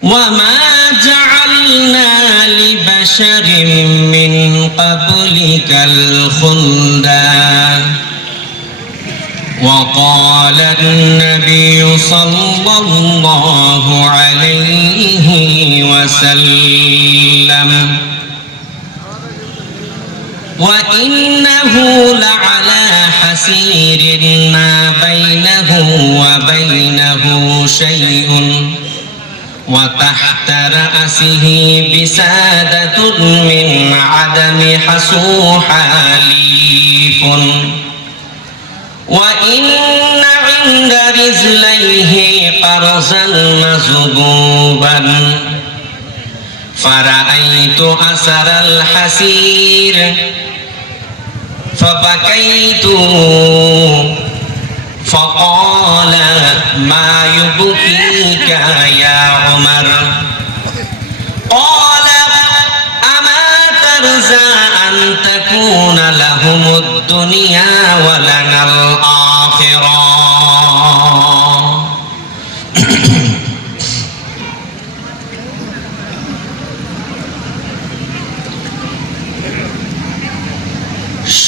وما جعلنا لبشر من قبلك الخلد وقال النبي صلى الله عليه وسلم وإنه لعلى حسير ما بينه وبينه شيء وتحت رأسه بسادة من عدم حصوحا ليف وإن عند رجليه قرزا مزبوبا فرأيت أثر الحسير فبكيت فقال ما يبكيك يا عمر قال أما ترضى أن تكون لهم الدنيا ولنا الآخرة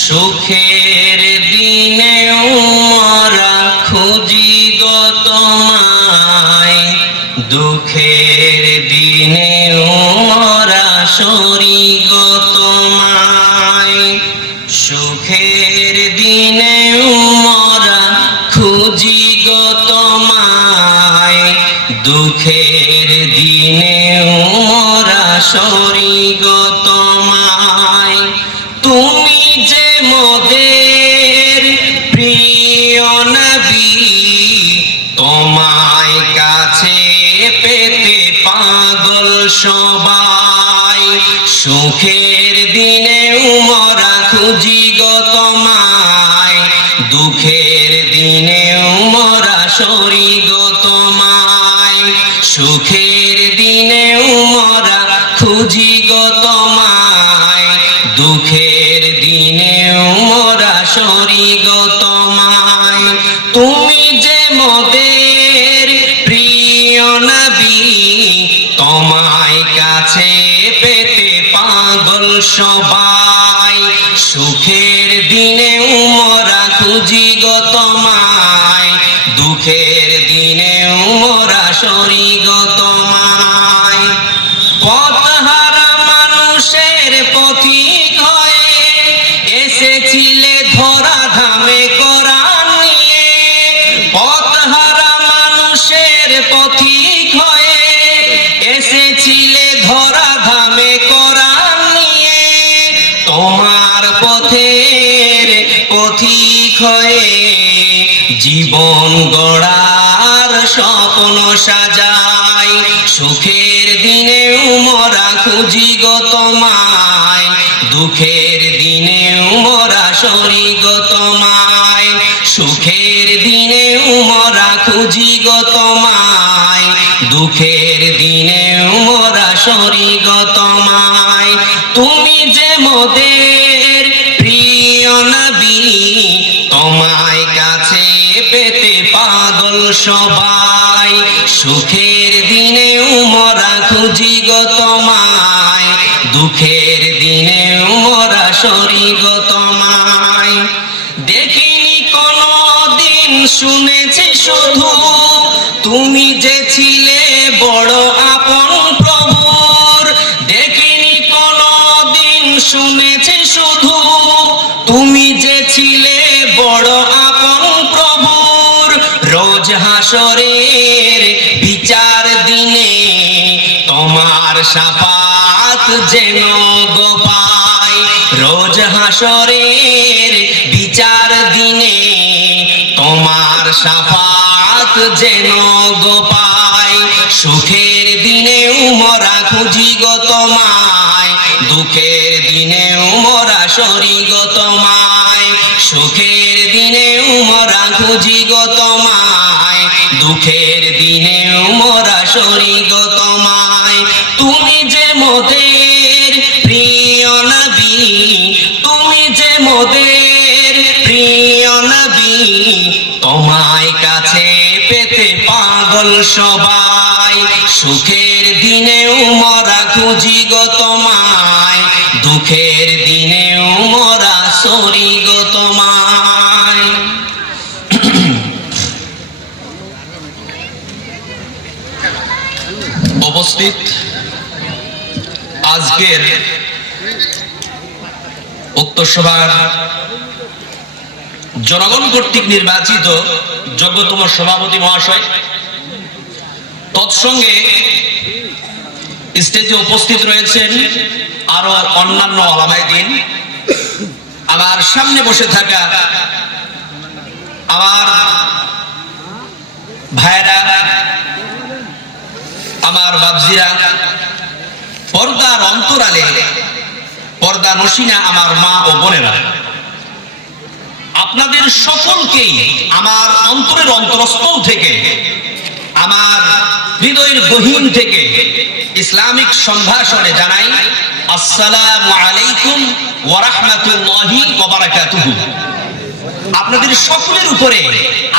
সুখের দিনেও মরা খুঁজি গো তোমায় দুঃখের দিনেও মরা সরি গো তোমায় সুখের দিনেও মরা খুঁজি গো তোমায় দুঃখের দিনেও মরা সরি গো তোমায় তুমি যে মোদের প্রিয় নবী তোমায় কাছে পেতে পাগল সবাই সুখের দিনেও মরা খুঁজি গো তোমায় দুঃখের দিনেও মরা সরি গো তোমায় সুখের দিনেও মরা খুঁজি গো তোমায় দুঃখের দিনেও মরা সরি গো তোমায় তুমি যে মোদের প্রিয় নবী তোমায় কাছে পেতে পাগল সবাই সুখের দিনেও মরা খুঁজি গো তোমায় দুঃখের দিনেও মরা সরি গো তোমায় পথহারা মানুষের পথিক হয়ে এসেছিলে ধরা ধামে কোরআন নিয়ে পথহারা মানুষের পথিক হয়ে এসেছিলে ধরা ধামে কোরআন নিয়ে তোমার পথের পথিক হয়ে জীবন গড়ার স্বপ্ন সাজাই সুখের দিনেও মরা খুঁজি গো তোমায় দুঃখের দিনেও মরা সরি গো তোমায় সুখের দিনেও মরা খুঁজি গো তোমায় দুঃখের দিনেও মরা সরি গো তোমায় তুমি যে মোদের প্রিয় নবী তোমায় কাছে পেতে পাগল সবাই সুখের দিনেও মরা খুঁজি গো তোমায় দুঃখের দিনেও মরা সরি গো তোমায় দেখিনি কোনো দিন শুনেছি শুধু তুমি যে ছিলে বড় আপন প্রভুর দেখিনি কোনো দিন শুনেছি শুধু তুমি যে ছিলে বড় আপন প্রভুর রোজ হাসরের বিচার দিনে তোমার শাফাত যেন গো পাই রোজ হাসরের বিচার দিনে তোমার শাফাত যেন গো পাই সুখের দিনেও মরা খুঁজি গো তোমায় দুঃখের দিনেও মরা সরি গো তোমায় সুখের দিনেও মরা খুঁজি গো তোমায় দুঃখের দিনেও মরা সরি গো তোমায় তুমি যে মোদের প্রিয় নবী তুমি যে মোদের প্রিয় নবী তোমায় কাছে পেতে পাগল সবাই সুখে সুখের দিনেও মরা খুঁজি গো তোমায়, দুঃখের দিনেও মরা সরি গো তোমায়। উপস্থিত আজকের উক্ত সভার জনগণ কর্তৃক নির্বাচিত যোগ্যতম সভাপতি মহাশয়, তৎসঙ্গে স্টেজে উপস্থিত রয়েছেন আরো অন্যান্য ওলামায়ে দ্বীন, আমার সামনে বসে থাকা আমার ভাইরা, আমার বাবজিরা, পর্দার অন্তরালে পর্দা নসিনা আমার মা ও বোনেরা, আপনাদের সকলকেই আমার অন্তরের অন্তরস্থল থেকে, আমার হৃদয়ের গহীন থেকে ইসলামিক সম্ভাষণে জানাই আসসালামু আলাইকুম ওয়া রাহমাতুল্লাহি ওয়া বারাকাতুহু। আপনাদের সকলের উপরে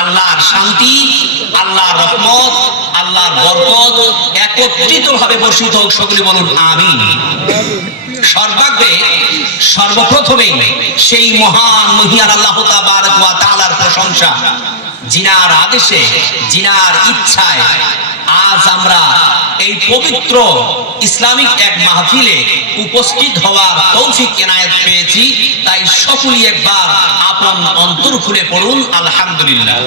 আল্লাহর শান্তি, আল্লাহর রহমত, আল্লাহর বরকত একত্রিতভাবে বর্ষিত হোক, সকলে বলুন আমিন। সর্বাগ্রে সর্বপ্রথমে সেই মহান মহিয়ান আল্লাহ তাবারক ওয়া তাআলার প্রশংসা, জিনার আদেশে, জিনার ইচ্ছায় আজ আমরা এই পবিত্র ইসলামিক এক মাহফিলে উপস্থিত হওয়ার তৌফিক এনায়েত পেয়েছি। তাই সকলেই একবার আপন অন্তর খুলে পড়ুন আলহামদুলিল্লাহ।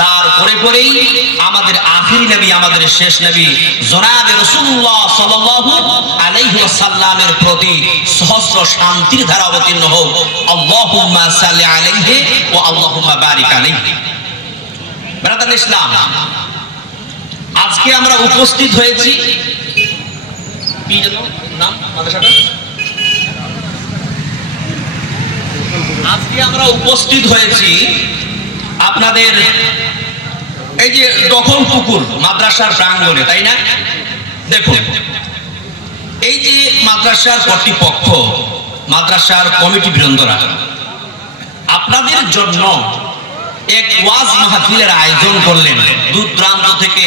তারপরে পরেই আমাদের আখিরি নবী, আমাদের শেষ নবী জনাবে রাসূলুল্লাহ সাল্লাল্লাহু আলাইহি ওয়াসাল্লামের প্রতি সহস্র শান্তির ধারা অবতীর্ণ হোক। আল্লাহুম্মা সাল্লি আলাইহি ওয়া আল্লাহুম্মা বারিক আলাইহি। ব্রাদার ইসলাম, আজকে আমরা উপস্থিত হয়েছি, কি যেন নাম মাদ্রাসাটা, আজকে আমরা উপস্থিত হয়েছি আপনাদের এই যে দখল পুকুর মাদ্রাসার প্রাঙ্গণে, তাই না? দেখুন, এই যে মাদ্রাসার কর্তৃপক্ষ, মাদ্রাসার কমিটি বৃন্দরা আপনাদের জন্য এক ওয়াজ মাহফিলের আয়োজন করলেন, দূর দূরান্ত থেকে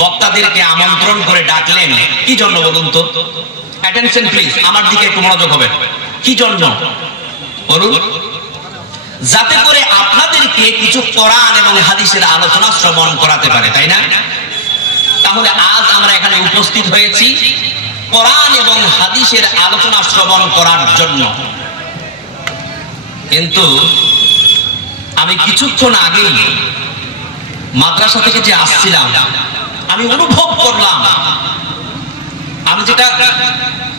বক্তাদেরকে আমন্ত্রণ করে ডাকলেন। কি জন্য বলুন তো? অ্যাটেনশন প্লিজ, আমার দিকে একটু মনোযোগ হবে। কি জন্য বলুন? যাতে করে আপনাদেরকে কিছু কোরআন এবং হাদিসের আলোচনা শ্রবণ করাতে পারে, তাই না? তাহলে আজ আমরা এখানে উপস্থিত হয়েছি কোরআন এবং হাদিসের আলোচনা শ্রবণ করার জন্য। কিন্তু আমি কিছুক্ষণ আগেই মাদ্রাসা থেকে যে আসছিলাম, আমি অনুভব করলাম, আমি যেটা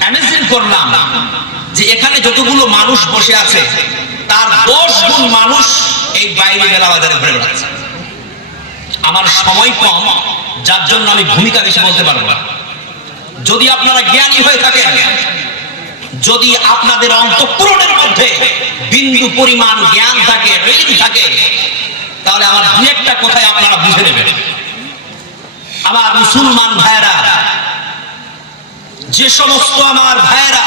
অ্যামেজিং করলাম, যে এখানে যতগুলো মানুষ বসে আছে তার 10 গুণ মানুষ এই বাইরে মেলা বাজারে ঘুরে বেড়াচ্ছে। আমার সময় কম, যার জন্য আমি ভূমিকা বেশি বলতে পারবো না। যদি আপনারা জ্ঞানী হয়ে থাকেন, যদি আপনাদের অন্তঃকরণের মধ্যে বিন্দু পরিমাণ জ্ঞান থাকে, ইলম থাকে, তাহলে আমার দু একটা কথায় আপনারা বুঝে নেবেন। আমার মুসলমান ভাইয়েরা, যে সমস্ত আমার ভাইয়েরা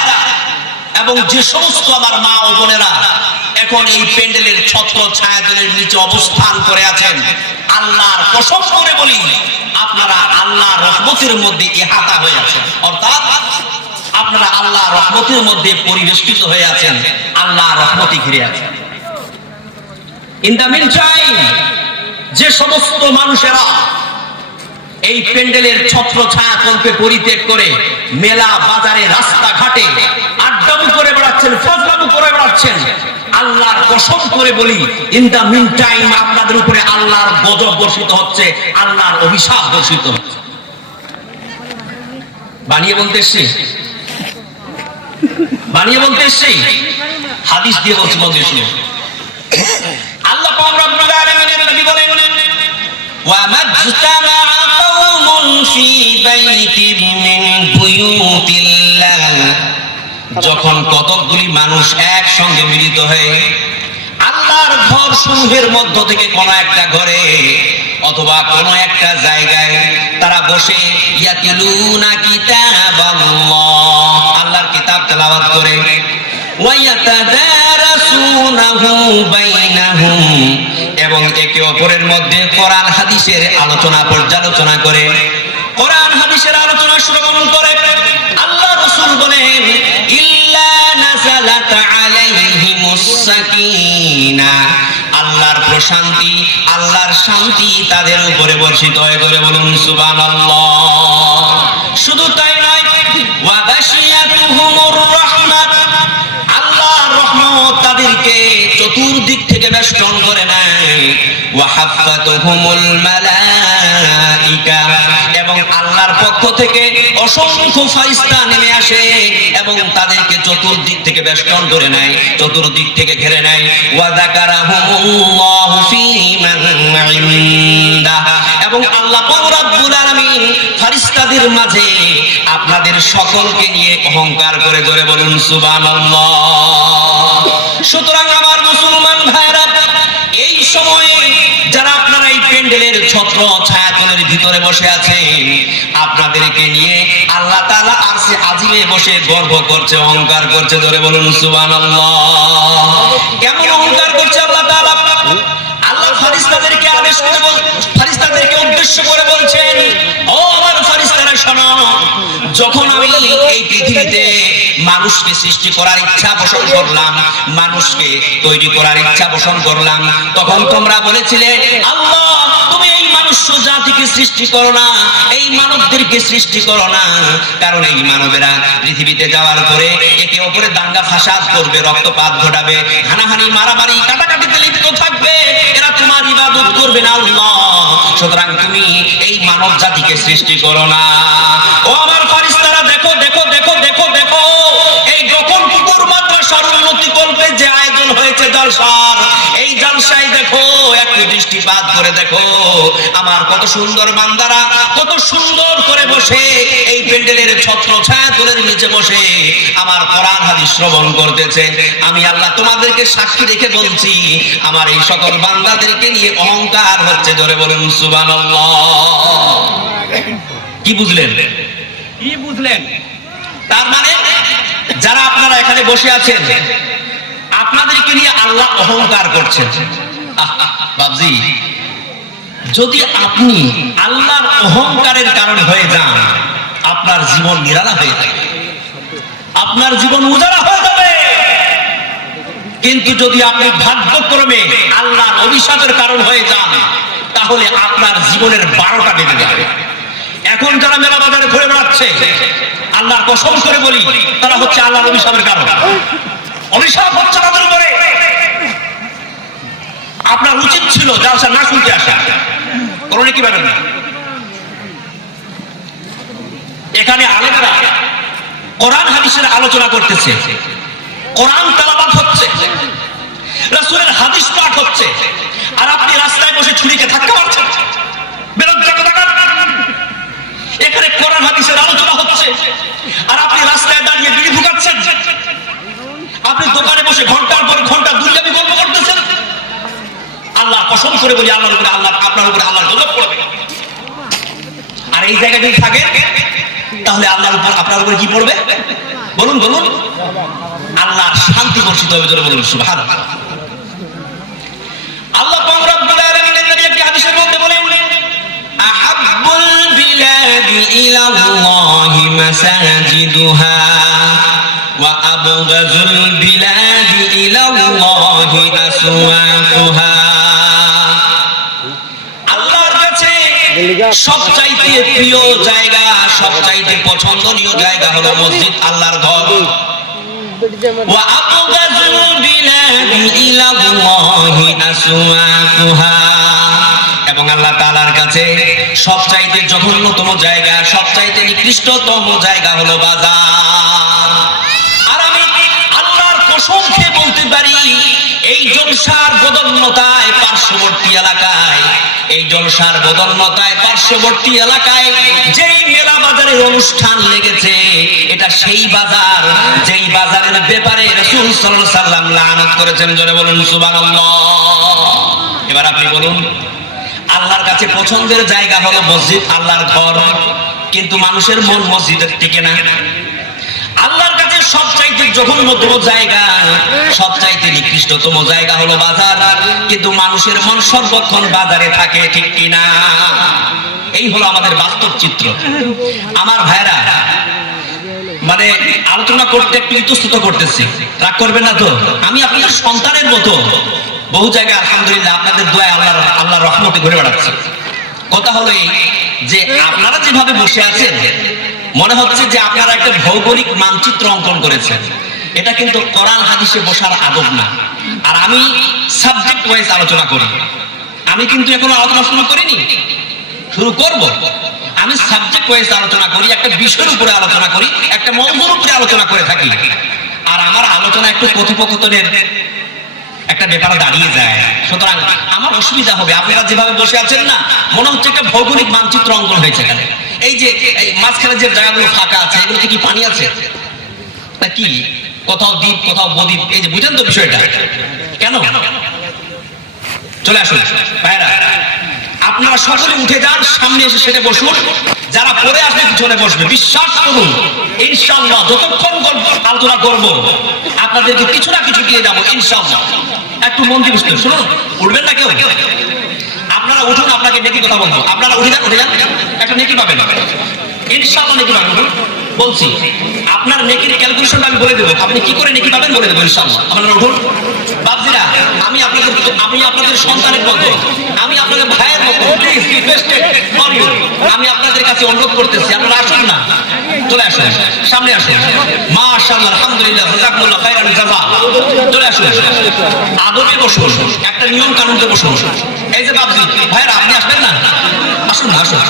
এবং যে সমস্ত আমার মা ও বোনেরা এখন এই প্যান্ডেলের ছত্র ছায়াতলের নিচে অবস্থান করে আছেন, আল্লাহর কসম করে বলি, আপনারা আল্লাহর রহমতের মধ্যে ইহাতা হয়ে আছেন, অর্থাৎ আপনারা আল্লাহর রহমতের মধ্যে পরিবেষ্টিত হয়ে আছেন, আল্লাহর রহমতে ঘিরে আছেন। ইন দ্য মিন টাইম, যে সমস্ত মানুষেরা এই প্যান্ডেলের ছত্র ছায়া কল্পে পরিত্যাগ করে মেলা বাজারে রাস্তাঘাটে আড্ডামু করে বেড়াচ্ছেন, ফাজলামু করে বেড়াচ্ছেন, আল্লাহর কসম করে বলি, ইন দ্য মিন টাইম আপনাদের উপরে আল্লাহর গজব বর্ষিত হচ্ছে, আল্লাহর অভিশাপ বর্ষিত হচ্ছে। বানিয়ে বলতে এসছি, বানিয়ে বলতে এসছি, হাদিস দিয়ে বলছি, বলতে শুনে। আল্লাহ পাক রব্বুল আলামিনের নবী বলেন, ওয়া মাজতামা কওমুন ফি বাইতিন মিন বুয়ুতিল্লাহ, যখন কতকগুলি মানুষ একসঙ্গে মিলিত হয়ে আল্লাহর ঘর সমূহের মধ্য থেকে কোন একটা ঘরে অথবা কোন একটা জায়গায় তারা বসে ইয়াতিলুনা কিতাবাল্লাহ, আল্লাহর কিতাব তেলাওয়াত করে, ওয়া ইয়াতাদারাসুনাহু বাইনাহুম, এবং একে অপরের মধ্যে কোরআন হাদিসের আলোচনা পর্যালোচনা করে। কোরআন হাদিসের সাকিনা, আল্লাহর প্রশান্তি, আল্লাহর শান্তি তাদের উপরে বর্ষিত হয় করে বলুন সুবহানাল্লাহ। শুধু তাই নয়, ওয়া গাশিয়াতুহুমুর রাহমাত, আল্লাহর রহমত তাদেরকে চতুর্দিক থেকে বেষ্টন করে নেয়। ওয়া হাফাতুহুমুল মালাইকা, এবং আল্লাহর পক্ষ থেকে অসংখ্য ফেরেশতা নেমে আসে এবং তাদেরকে চতুর্দিক থেকে বেষ্টন করে নেয়, চতুর্দিক থেকে ঘিরে নেয়। ওয়া যাকারাহুমুল্লাহু ফী মান ইনদাহ, এবং আল্লাহ পাক রব্বুল আলামিন ফেরেশতাদের মাঝে আপনাদের সকলকে নিয়ে অহংকার করে ধরে বলুন সুবহানাল্লাহ। সুতরাং আমার মুসলমান ভাইরা, এই সময়ে যারা আপনারা এই প্যান্ডেলের ছত্র ছায়াতলের ভিতরে বসে আছেন, আপনাদেরকে নিয়ে আল্লাহ তাআলা আরশে আজিমে বসে গর্ব করছে, অহংকার করছে, ধরে বলুন সুবহানাল্লাহ। কেমন অহংকার করছে আল্লাহ তাআলা? আল্লাহ ফেরেশতাদেরকে আদেশ করে ফেরেশতাদেরকে উদ্দেশ্য করে বলছেন, ও আমার ফেরেশতারা শোনো, যখন আমি এই পৃথিবীতে মানুষকে সৃষ্টি করার ইচ্ছা পোষণ করলাম, মানুষকে তৈরি করার ইচ্ছা পোষণ করলাম, তখন তোমরা বলেছিলে আল্লাহ তুমি এই মনুষ্য জাতিকে সৃষ্টি করো না, এই মানবদেরকে সৃষ্টি করো না, কারণ এই মানবেরা পৃথিবীতে যাওয়ার পরে একে অপরে দাঙ্গা ফাসাদ করবে, রক্তপাত ঘটাবে, হানাহানি মারামারি কাটাকাটিতে লিপ্ত থাকবে, এরা তোমার ইবাদত করবে না আল্লাহ, সুতরাং তুমি এই মানব জাতিকে সৃষ্টি করো না। ও আমার ফেরেশতারা দেখো দেখো দেখো দেখো দেখো, এই যখন পুকুর মাদ্রাসার উন্নতি কল্পে যে আয়োজন হয়েছে জলসার, এই জলসায় দেখো একটু দৃষ্টিপাত করে দেখো, আমার কত সুন্দর বান্দারা কত সুন্দর করে বসে এই প্যান্ডেলের ছত্র ছায়াতলের নিচে বসে আমার কোরআন হাদিস শ্রবণ করতেছে। আমি আল্লাহ তোমাদেরকে সাক্ষী রেখে বলছি, আমার এই সকল বান্দাদেরকে নিয়ে অহংকার হচ্ছে, ধরে বলুন সুবহানাল্লাহ। কি বুঝলেন? কি বুঝলেন? তার মানে যারা আপনারা এখানে বসে আছেন, আপনাদেরকে নিয়ে আল্লাহ অহংকার করছেন। বাবজি, যদি আপনি আল্লাহর অহংকারের কারণ হয়ে যান, আপনার জীবন নিরালা হয়ে যাবে, আপনার জীবন উজাড়া হয়ে যাবে। কিন্তু যদি আপনি ভাগ্যক্রমে আল্লাহর অভিশাপের কারণ হয়ে যান, তাহলে আপনার জীবনের 12টা বেজে যাবে। এখন যারা মেলা বাজারে ঘুরে বেড়াচ্ছে, আল্লাহর কসম করে বলি, তারা হচ্ছে আল্লাহর অভিশাপের কারণ। অভিশাপ হচ্ছে তাদের উপরে। আপনার উচিত ছিল জালসা না শুনতে আসা, করণে কি পাবেন না। এখানে আলেমরা কোরআন হাদিসের আলোচনা করতেছে, কোরআন তেলাওয়াত হচ্ছে, রাসূলের হাদিস পাঠ হচ্ছে, আর আপনি রাস্তায় বসে ছুরিকে ধাক্কা মারছেন। এখানে কোরআন হাদিসের আলোচনা হচ্ছে, আর আপনি রাস্তায় দাঁড়িয়ে বিড়ি ফুকাচ্ছেন। আপনি দোকানে বসে ঘন্টার পর ঘন্টা দুনিয়াবি গল্প করতেছেন। আল্লাহ কসম করে বলি, আল্লাহর উপরে আল্লাহ, আপনার উপরে আল্লাহর গজব পড়বে। আর এই জায়গায় যদি থাকেন, তাহলে আল্লাহর উপর আপনার উপরে কি পড়বে? বলুন বলুন, আল্লাহর শান্তি বর্ষিত হবে, জোরে বলুন সুবহানাল্লাহ। আল্লাহ পাক রব্বুল আলামিনের নবী একটি হাদিসের মধ্যে বলেন, আহাব্বুল বিলাদি ইলাল্লাহি মাসাজিদুহা ওয়া আবগাযুল বিলাদি ইলাল্লাহি আসওয়াকুহা। আল্লাহর কাছে সবচাইতে প্রিয় জায়গা, সবচাইতে পছন্দনীয় জায়গা হলো মসজিদ, আল্লাহর ঘর। ওয়া আবগাযুল বিলাদি ইলাল্লাহি আসওয়াকুহা, এবং আল্লাহ তাআলার কাছে সবচাইতে জঘন্যতম জায়গা, সবচাইতে নিকৃষ্টতম জায়গা হলো বাজার। আর আমি আল্লাহর কসম খেয়ে বলতে পারি, এই জলসার বদন্যতায় পার্শ্ববর্তী এলাকায়, এই জলসার বদন্যতায় পার্শ্ববর্তী এলাকায় যেই মেলা বাজারের অনুষ্ঠান লেগেছে, এটা সেই বাজার যেই বাজারের ব্যাপারে রাসূল সাল্লাল্লাহু আলাইহি ওয়াসাল্লাম লানত করেছেন, জোরে বলুন সুবহানাল্লাহ। এবার আপনি বলুন, আল্লাহর কাছে পছন্দের জায়গা হলো মসজিদ, আল্লাহর ঘর, কিন্তু মানুষের মন মসজিদের টিকে না। আল্লাহর কাছে সবচাইতে জঘন্যতম জায়গা, সবচাইতে নিকৃষ্টতম জায়গা হলো বাজার, কিন্তু মানুষের মন সর্বক্ষণ বাজারে থাকে, ঠিক কিনা? এই হলো আমাদের বাস্তব চিত্র। আমার ভাইরা, মানে আলোচনা করতে একটু ইতস্তত করতেছি, রাগ করবেন না তো? আমি আপনাদের সন্তানের মতো, বহু জায়গায় আলহামদুলিল্লাহ আপনাদের দোয়ায় আল্লাহর রহমতে ঘুরে বেড়াচ্ছে। কথা হলো এই যে আপনারা যেভাবে বসে আছেন মনে হচ্ছে যে আপনারা একটা ভৌগোলিক মানচিত্র অঙ্কন করেছেন। এটা কিন্তু কোরআন হাদিসে বসার আদব না। আর আমি সাবজেক্ট ওয়াইজ আলোচনা করি। আমি কিন্তু এখনো আলোচনা শুরু করিনি, শুরু করব। আমি সাবজেক্ট ওয়াইজ আলোচনা করি, একটা বিষয়ের উপরে আলোচনা করি, একটা মওজুর উপরে আলোচনা করে থাকি। আর আমার আলোচনা একটু কথোপকথনের একটা ব্যাপারে দাঁড়িয়ে যায়। সুতরাং আমার অসুবিধা হবে। আপনারা যেভাবে বসে আছেন না, মনে হচ্ছে একটা ভৌগোলিক মানচিত্র অঙ্কন হয়েছে এখানে। এই যে মাঝখানে যে জায়গাগুলো ফাঁকা আছে, এগুলোতে কি পানি আছে না কি? কোথাও দ্বীপ, কোথাও বদ্বীপ। এই যে বুঝেন তো বিষয়টা কেন? চলে আসুন ভাইরা, আপনারা সকলে উঠে যান, সামনে এসে সেটা বসুন। যারা পরে আসবে পিছনে বসবে। বিশ্বাস করুন ইনশাআল্লাহ যতক্ষণ আলোচনা করব আপনাদেরকে কিছু না কিছু দিয়ে যাবো ইনশাআল্লাহ। একটু মন দিয়ে বুঝতে শুনুন। উঠবেন না কেউ? আপনারা উঠুন, আপনাকে নেকি কথা বলবো। আপনারা উঠে যান, উঠে যান, একটা নেকি পাবেন ইনশাআল্লাহ। নেকি পাবেন বলছি। আপনার নেকির ক্যালকুলেশনটা আমি বলে দেবো, আপনি কি করে নেকি পাবেন বলে দেবো ইনশাআল্লাহ। আপনারা উঠুন। বাপজিরা, আমি আপনাদের সন্তানের মতো, আমি আপনাদের ভাইয়ের মতো, প্লিজ রিকোয়েস্টেড ফর ইউ, আমি আপনাদের কাছে অনুরোধ করতেছি আপনারা আসুন না, চলে আসুন, সামনে আসুন। মাশাআল্লাহ, আলহামদুলিল্লাহ, জাযাকুমুল্লাহ খাইরান জাযা। চলে আসুন, আদবে বসুন, একটা নিয়ম কানুনতে বসুন। এই যে বাপজি ভাইরা, আপনি আসবেন না? আসুন না, আসুন,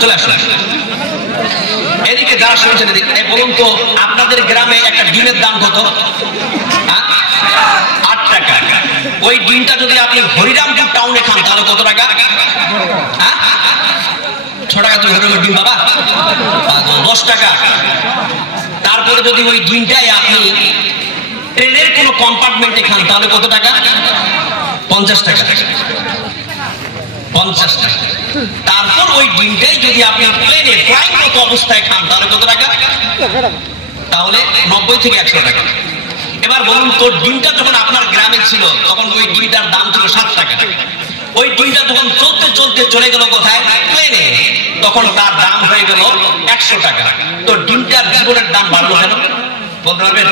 চলে আসুন। এদিকে যারা শুনছেন বলুন তো, আপনাদের গ্রামে একটা ডিমের দাম কত? 8 টাকা। ওই ডিমটা যদি আপনি হরিরামপুর টাউনে খান তাহলে কত টাকা? 6 টাকা। তো হরিরামপুর ডিম বাবা 10 টাকা। তারপরে যদি ওই ডিমটাই আপনি ট্রেনের কোনো কম্পার্টমেন্টে খান তাহলে কত টাকা? 50 টাকা। 50 টাকা। তারপর ওই ডিমটাই যদি আপনি প্লেনে ফ্লাইং মতো অবস্থায় খান তাহলে কত টাকা? তাহলে 90 থেকে 100 টাকা। এবার বলুন তো, ডিমটা যখন আপনার গ্রামে ছিল তখন ওই ডিমটার দাম ছিল 7 টাকা। ওই ডিমটা যখন চলতে চলতে চলে গেল কোথায়? প্লেনে, তখন তার দাম হয়ে গেল 100 টাকা। তো ডিমটার জীবনের দাম বাড়লো কেন বলতে পারবেন?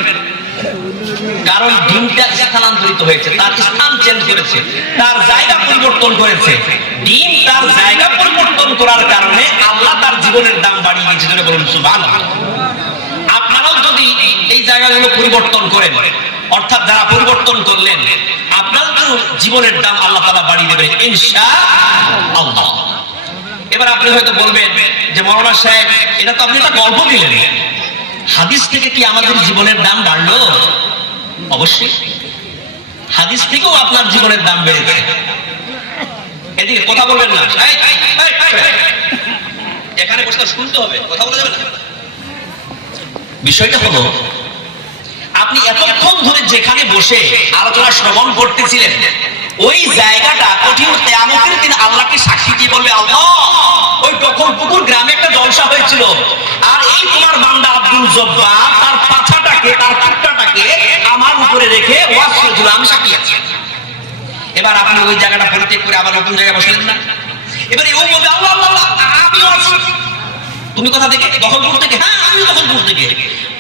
কারণ ডিমটা স্থানান্তরিত হয়েছে, তার স্থান চেঞ্জ করেছে, তার জায়গা পরিবর্তন করেছে। ডিম তার জায়গা পরিবর্তন করার কারণে আল্লাহ তার জীবনের দাম বাড়িয়ে দিয়েছে। যেটা বলুন সুবহানাল্লাহ। আপনারাও যদি এই জায়গাগুলো পরিবর্তন করেন, অর্থাৎ যারা পরিবর্তন করলেন, আপনার জীবনের দাম আল্লাহ তাআলা বাড়িয়ে দেবেন ইনশাআল্লাহ। এবার আপনি হয়তো বলবেন যে মাওলানা সাহেব, এটা তো আপনি একটা গল্প দিলেন, হাদিস থেকে কি আমাদের জীবনের দাম বাড়লো? অবশ্যই হাদিস থেকেও আপনার জীবনের দাম বেড়েছে। এদিকে কথা বলবেন না, এখানে বসে শুনতে হবে, কথা বলা যাবে না। বিষয়টা হলো, আপনি এতক্ষণ ধরে যেখানে বসে আলোচনা শ্রবণ করতেছিলেন, ওই জায়গাটা কঠিন কিয়ামতের দিন আল্লাহকে সাক্ষী দিয়ে বলবে, আল্লাহ ওই দখলপুকুর গ্রামে একটা জলসা হয়েছিল, আর এই তোমার বান্দা আব্দুল জব্বার তার পাছাটাকে, তার কুট্টাটাকে আমার উপরে রেখে ওয়াজ করেছিল, আমি সাক্ষী আছি। এবার আপনি ওই জায়গাটা পরিত্যাগ করে আবার নতুন জায়গায় বসলেন না। এবার এও বলবে, আল্লাহ আল্লাহ আমিও আছি। তুমি কোথা থেকে? দখলপুর থেকে। হ্যাঁ, আমিও দখলপুর থেকে।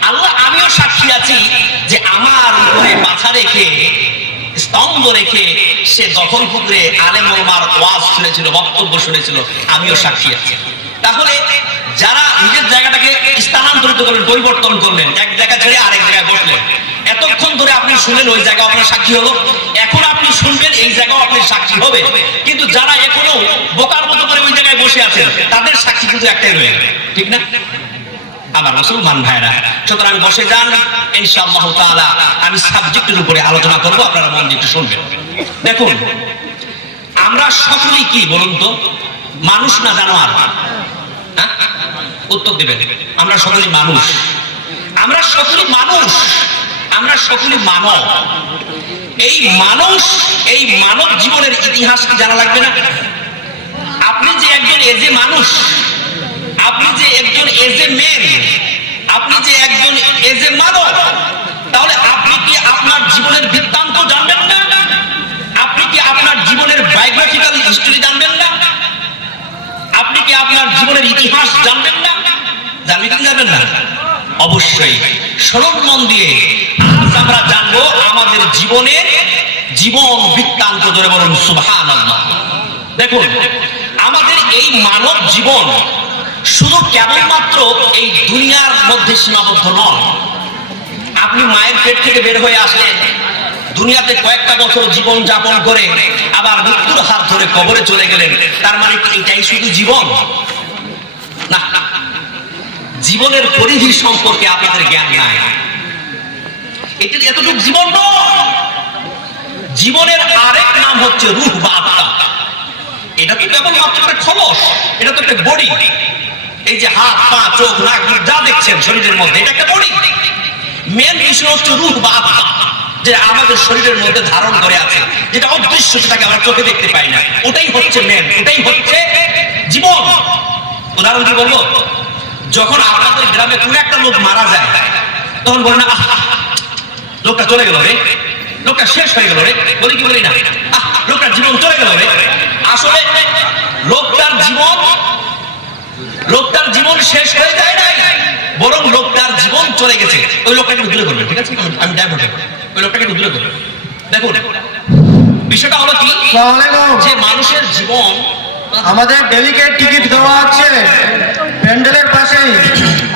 আল্লাহ আমিও সাক্ষী আছি যে আমার উপরে মাথা রেখে, স্তম্ভ রেখে সে দখলপুকুরে আলেম ওলামার ওয়াজ শুনেছিল, বক্তব্য শুনেছিল, আমিও সাক্ষী আছি। তাহলে যারা নিজের জায়গাটাকে স্থানান্তরিত করলেন, পরিবর্তন করলেন, এক জায়গা ছেড়ে আরেক জায়গায় বসলেন, এতক্ষণ ধরে আপনি শুনলেন, ওই জায়গা আপনার সাক্ষী হলো। এখন আপনি শুনবেন, এই জায়গাও আপনার সাক্ষী হবে। কিন্তু যারা এখনো বোকার মতো করে ওই জায়গায় বসে আছেন, তাদের সাক্ষী কিন্তু একটাই রয়ে গেল, ঠিক না? আমার মুসলমান ভাইরা, সুতরাং বসে যান ইনশাআল্লাহ তাআলা। আমি সাবজেক্টের উপরে আলোচনা করব, আপনারা মন দিয়ে একটু শুনবেন। দেখুন, আমরা সকলেই কি বলুন তো, মানুষ না জানোয়ার? উত্তর দেবেন। আমরা সকলেই মানুষ, আমরা সকলেই মানুষ, আমরা সকলেই মানব। এই মানুষ, এই মানব জীবনের ইতিহাস কি জানা লাগবে না? আপনি যে একজন এজে মানুষ, আপনি যে একজন এজে মেন, আপনি যে একজন এজে মানব, তাহলে আপনি কি আপনার জীবনের বৃত্তান্ত জানবেন না? আপনি কি আপনার জীবনের বায়োগ্রাফিক্যাল হিস্টরি জানবেন না? আপনি কি আপনার জীবনের ইতিহাস জানবেন না? জানবেন কি জানবেন না? অবশ্যই। শরৎ মন দিয়ে আজ আমরা জানবো আমাদের জীবনের জীবন বৃত্তান্ত ধরে বলুন সুবহানাল্লাহ। দেখুন, আমাদের এই মানব জীবন শুধু কেবলমাত্র এই দুনিয়ার মধ্যে সীমাবদ্ধ নয়। আপনি মায়ের পেট থেকে বের হয়ে আসলেন, দুনিয়াতে কয়েকটা বছর জীবন যাপন করে আবার মৃত্যুর হাত ধরে কবরে চলে গেলেন, তার মানে কি এটাই শুধু জীবন? না, জীবনের পরিধি সম্পর্কে আপনাদের জ্ঞান নাই। এটা এতটুকু জীবন নয়, জীবনের আরেক নাম হচ্ছে রূহ বা আত্মা। এটা তো কেবলমাত্র একটা খলস, এটা তো একটা বডি। এই যে হাত পা চোখ নাক যা দেখছেন শরীরের মধ্যে, এটা একটা বডি। মেন বিষয় হচ্ছে রূহ বা আত্মা, যে আমাদের শরীরের মধ্যে ধারণ করে আছে, যেটা অদৃশ্য, সেটাকে আমরা চোখে দেখতে পাই না। ওটাই হচ্ছে মেন, ওটাই হচ্ছে জীবন। উদাহরণ কি বলবো, যখন আপনাদের গ্রামে কোন একটা লোক মারা যায়, তখন বলে না লোকটা চলে গেল রে, লোকটা শেষ হয়ে গেল রে, বলি কি বলি না, লোকটার জীবন চলে গেল রে। আসলে লোকটার জীবন শেষ হয়ে যায় নাই, বরং লোকটার জীবন চলে গেছে। ওই লোকটাকে দূরে করবেন, ঠিক আছে? আমি ডাইভার্ট, ওই লোকটাকে দূরে করবেন। দেখুন, বিষয়টা হলো কি, যে মানুষের জীবন, আমাদের ডেলিকেট টিকিট দেওয়া আছে প্যান্ডেলের পাশেই,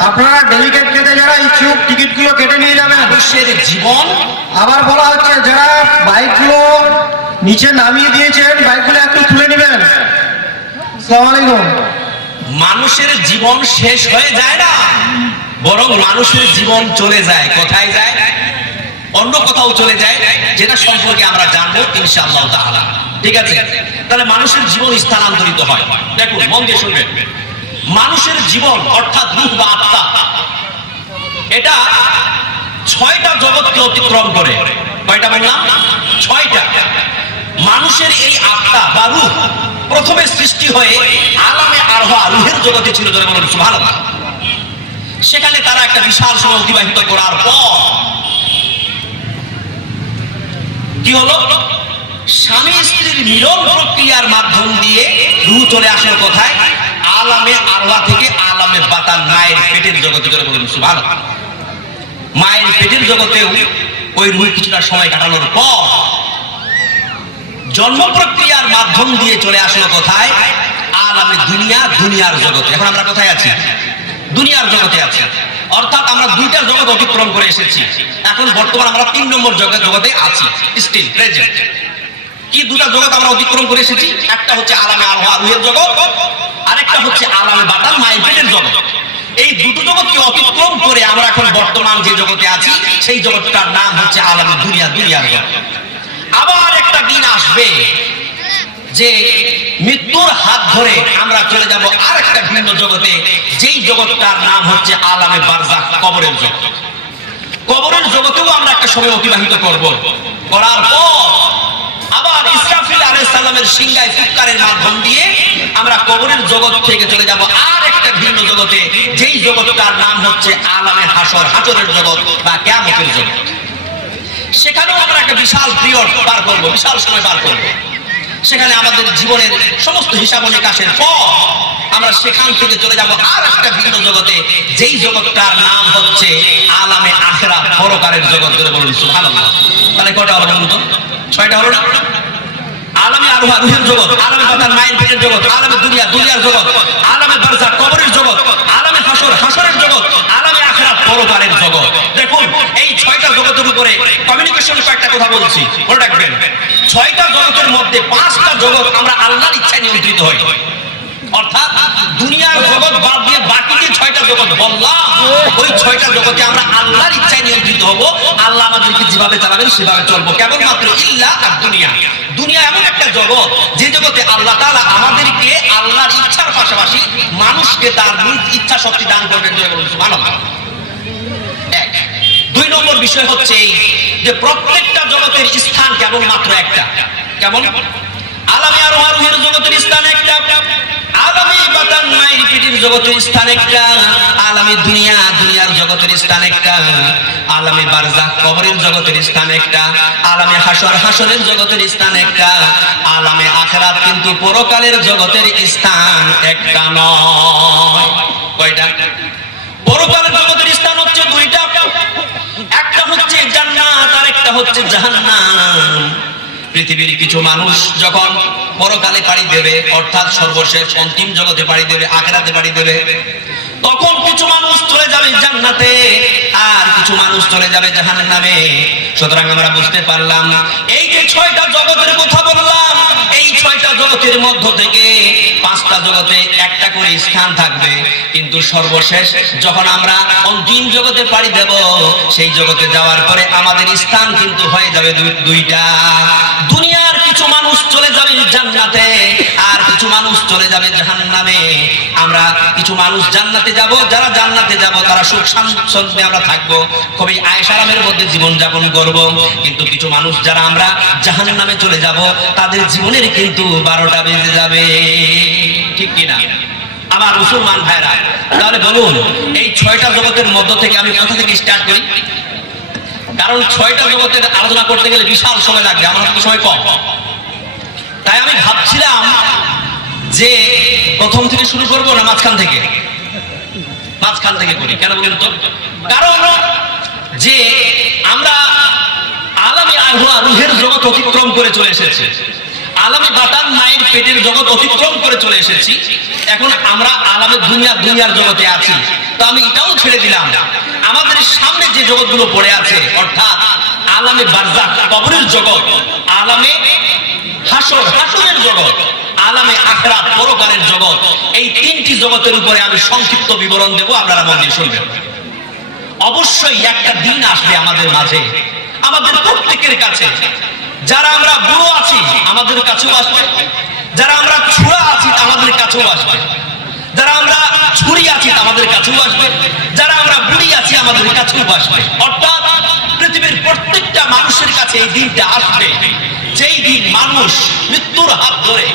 আপনারা ডেলিকেট কেটে যারা ইচ্ছুক টিকিটগুলো কেটে নিয়ে যাবেন। মানুষের জীবন, আবার বলা হচ্ছে যারা বাইকগুলো নিচে নামিয়ে দিয়েছেন বাইকগুলো একটু তুলে নেবেন। আসসালামু আলাইকুম। মানুষের জীবন শেষ হয়ে যায় না, বরং মানুষের জীবন চলে যায়। কোথায় যায়? অন্য কোথাও চলে যায়, যেটা সম্পর্কে আমরা জানবো ইনশাআল্লাহ তাআলা। ঠিক আছে? তাহলে মানুষের জীবন স্থানান্তরিত হয়। দেখুন, মন দিয়ে শুনবেন, মানুষের জীবন অর্থাৎ রূহ বা আত্মা, এটা 6টা জগৎকে অতিক্রম করে। কয়টা বললাম? 6টা। মানুষের এই আত্মা বা রূহ প্রথমে সৃষ্টি হয়ে আলামে আরওয়াহ, রূহের জগতে ছিল, ধরে বলুন সুবহানাল্লাহ। সেখানে তারা একটা বিশাল সময় অতিবাহিত করার পর কি হলো? স্বামী স্ত্রীর মিলন প্রক্রিয়ার মাধ্যম দিয়ে রূহ চলে আসলো কোথায়? আলামে আরওয়াহ থেকে আলামে বাতান, মায়ের পেটের জগতে, ধরে বলুন সুবহানাল্লাহ। মায়ের পেটের জগতেও ওই রূহ কিছুটা সময় কাটানোর পর জন্ম প্রক্রিয়ার মাধ্যম দিয়ে চলে আসলো কোথায়? আলামে দুনিয়া, দুনিয়ার জগতে। এখন আমরা কোথায় আছি? দুনিয়ার জগতে আছি। অর্থাৎ আমরা 2টা জগৎ অতিক্রম করে এসেছি। এখন বর্তমান আমরা 3 নম্বর জগতে আছি, স্টিল প্রেজেন্ট। কি 2টা জগৎ আমরা অতিক্রম করে এসেছি? একটা হচ্ছে আলামে আরওয়াহ, রূহের জগৎ, আরেকটা হচ্ছে আলামে বাতান, মায়ের পেটের জগৎ। এই দুটো জগৎকে অতিক্রম করে আমরা এখন বর্তমান যে জগতে আছি, সেই জগৎটার নাম হচ্ছে আলামে দুনিয়া, দুনিয়ার জগৎ। আবার একটা দিন আসবে যে মৃত্যুর হাত ধরে আমরা চলে যাব আরেকটা ভিন্ন জগতে, যেই জগৎটার নাম হচ্ছে আলামে বারজাখ, কবরের জগৎ। কবরের জগতেও আমরা একটা সময় অতিবাহিত করব। করার পর আবার ইসরাফিল আলাইহিস সালামের সিংহায় ফুৎকারের মাধ্যম দিয়ে আমরা কবরের জগৎ থেকে চলে যাব আর একটা ভিন্ন জগতে, যেই জগৎটার নাম হচ্ছে আলামে হাসর, হাসরের জগৎ বা কিয়ামতের জগৎ। সেখানেও আমরা একটা বিশাল পিরিয়ড পার করব, বিশাল সময় পার করব। সেখানে আমাদের জীবনের সমস্ত হিসাব নিকাশের পর আমরা সেখান থেকে চলে যাব আর একটা ভিন্ন জগতে, যেই জগৎটার নাম হচ্ছে আলামে আখিরাত, পরকালের জগৎ, ধরে বলুন সুবহানাল্লাহ। তাহলে কয়টা হলো বলুন তো? 6টা হলো না? আলামে আরওয়াহ, রূহের জগৎ, আলামে বাতান, মায়ের পেটের জগৎ, আলামে দুনিয়া, দুনিয়ার জগৎ, আলামে বারজাখ, কবরের জগৎ, আলামে হাসর, হাসরের জগৎ, আলামে আখিরাত, পরকালের জগৎ। দেখুন, এই 6টা জগতের উপরে কমিউনিকেশন কয়েকটা কথা বলছি, মনে রাখবেন। 6টা জগতের মধ্যে 5টা জগৎ আমরা আল্লাহর ইচ্ছায় নিয়ন্ত্রিত হই। অর্থাৎ দুনিয়ার জগৎ বাদ দিয়ে বাকি যে 6টা জগৎ বললাম, ওই 6টা জগতে আমরা আল্লাহর ইচ্ছায় নিয়ন্ত্রিত হব। আল্লাহ আমাদেরকে যেভাবে চালাবেন সেভাবে চলবো, কেবলমাত্র ইল্লা আর দুনিয়া। দুনিয়া এমন একটা জগৎ, যে জগতে আল্লাহ তাআলা আমাদেরকে আল্লাহর ইচ্ছার পাশাপাশি মানুষকে তার নিজ ইচ্ছা শক্তি দান করবেন, সুবহানাল্লাহ। 2 নম্বর বিষয় হচ্ছে এই যে প্রত্যেকটা জগতের স্থান কেবলমাত্র একটা। কেমন? আলামে আরওয়াহ, রূহের জগতের স্থান একটা, আলামে বাতান, মায়ের পেটের জগতের স্থান একটা, আলামে দুনিয়া, দুনিয়ার জগতের স্থান একটা, আলামে বারজাখ, কবরের জগতের স্থান একটা, আলামে হাসর, হাসরের জগতের স্থান একটা, আলামে আখিরাত কিন্তু পরকালের জগতের স্থান একটা নয়। কয়টা? পরকালের জগতের স্থান হচ্ছে 2টা। একটা হচ্ছে জান্নাত আর একটা হচ্ছে জাহান্নাম। পৃথিবীর কিছু মানুষ যখন পরকালে পাড়ি দেবে, অর্থাৎ সর্বশেষ অন্তিম জগতে পাড়ি দেবে, আখিরাতে পাড়ি দেবে, তখন কিছু মানুষ চলে যাবে জান্নাতে আর কিছু মানুষ চলে যাবে জাহান্নামে। সুতরাং আমরা বুঝতে পারলাম এই যে 6টা জগতের কথা বললাম, এই 6টা জগতের মধ্য থেকে 5টা জগতে একটা করে স্থান থাকবে, কিন্তু সর্বশেষ যখন আমরা অন্তিম জগতে পাড়ি দেব, সেই জগতে যাওয়ার পরে আমাদের স্থান কিন্তু হয়ে যাবে দুইটা। দুনিয়ার কিছু মানুষ চলে যাবে জান্নাতে আর কিছু মানুষ চলে যাবে জাহান্নামে। আমরা কিছু মানুষ জান্নাতে যাব, যারা জান্নাতে যাব তারা সুখ স্বাচ্ছন্দ্যে আমরা থাকবো, খুবই আয়েশ আরামের মধ্যে জীবন যাপন করব। কিন্তু কিছু মানুষ যারা আমরা জাহান্নামে চলে যাব, তাদের জীবনের কিন্তু 12টা বেজে যাবে, ঠিক কিনা আমার মুসলমান ভাইরা? তাহলে বলুন এই 6টা জগতের মধ্য থেকে আমি কোথা থেকে স্টার্ট করি? কারণ 6টা জগতের আলোচনা করতে গেলে বিশাল সময় লাগবে, আমার তো সময় কম। তাই আমি ভাবছিলাম যে প্রথম থেকে শুরু করবো না মাঝখান থেকে? মাঝখান থেকে করি। কেন বলুন তো? কারণ যে আমরা আলামে আরওয়াহ রূহের জগৎ অতিক্রম করে চলে এসেছি, আলামে বাতান মায়ের পেটের জগৎ অতিক্রম করে চলে এসেছি, এখন আমরা আলামে দুনিয়ার জগতে আছি। তো আমি এটাও ছেড়ে দিলাম, আমাদের সামনে যে জগৎগুলো পড়ে আছে, অর্থাৎ আলামে বারজাখ কবরের জগৎ, আলামে হাসরের জগৎ, আলামে আখিরাত পরকালের জগৎ, এই 3টি জগতের উপরে আমি সংক্ষিপ্ত বিবরণ দেব, আপনারা মন দিয়ে শুনবেন। অবশ্যই একটা দিন আসবে আমাদের মাঝে, আমাদের প্রত্যেকের কাছে, যারা আমরা বুড়ো আছি আমাদের কাছেও আসবে, যারা আমরা ছুড়া আছি আমাদের কাছেও আসবে, যারা আমরা ছুরি আছি আমাদের কাছেও আসবে, যারা আমরা বুড়ি আছি আমাদের কাছেও আসবে। অর্থাৎ পৃথিবীর প্রত্যেকটা মানুষের কাছে এই দিনটা আসবে, যেই দিন মানুষ মৃত্যুর হাত ধরে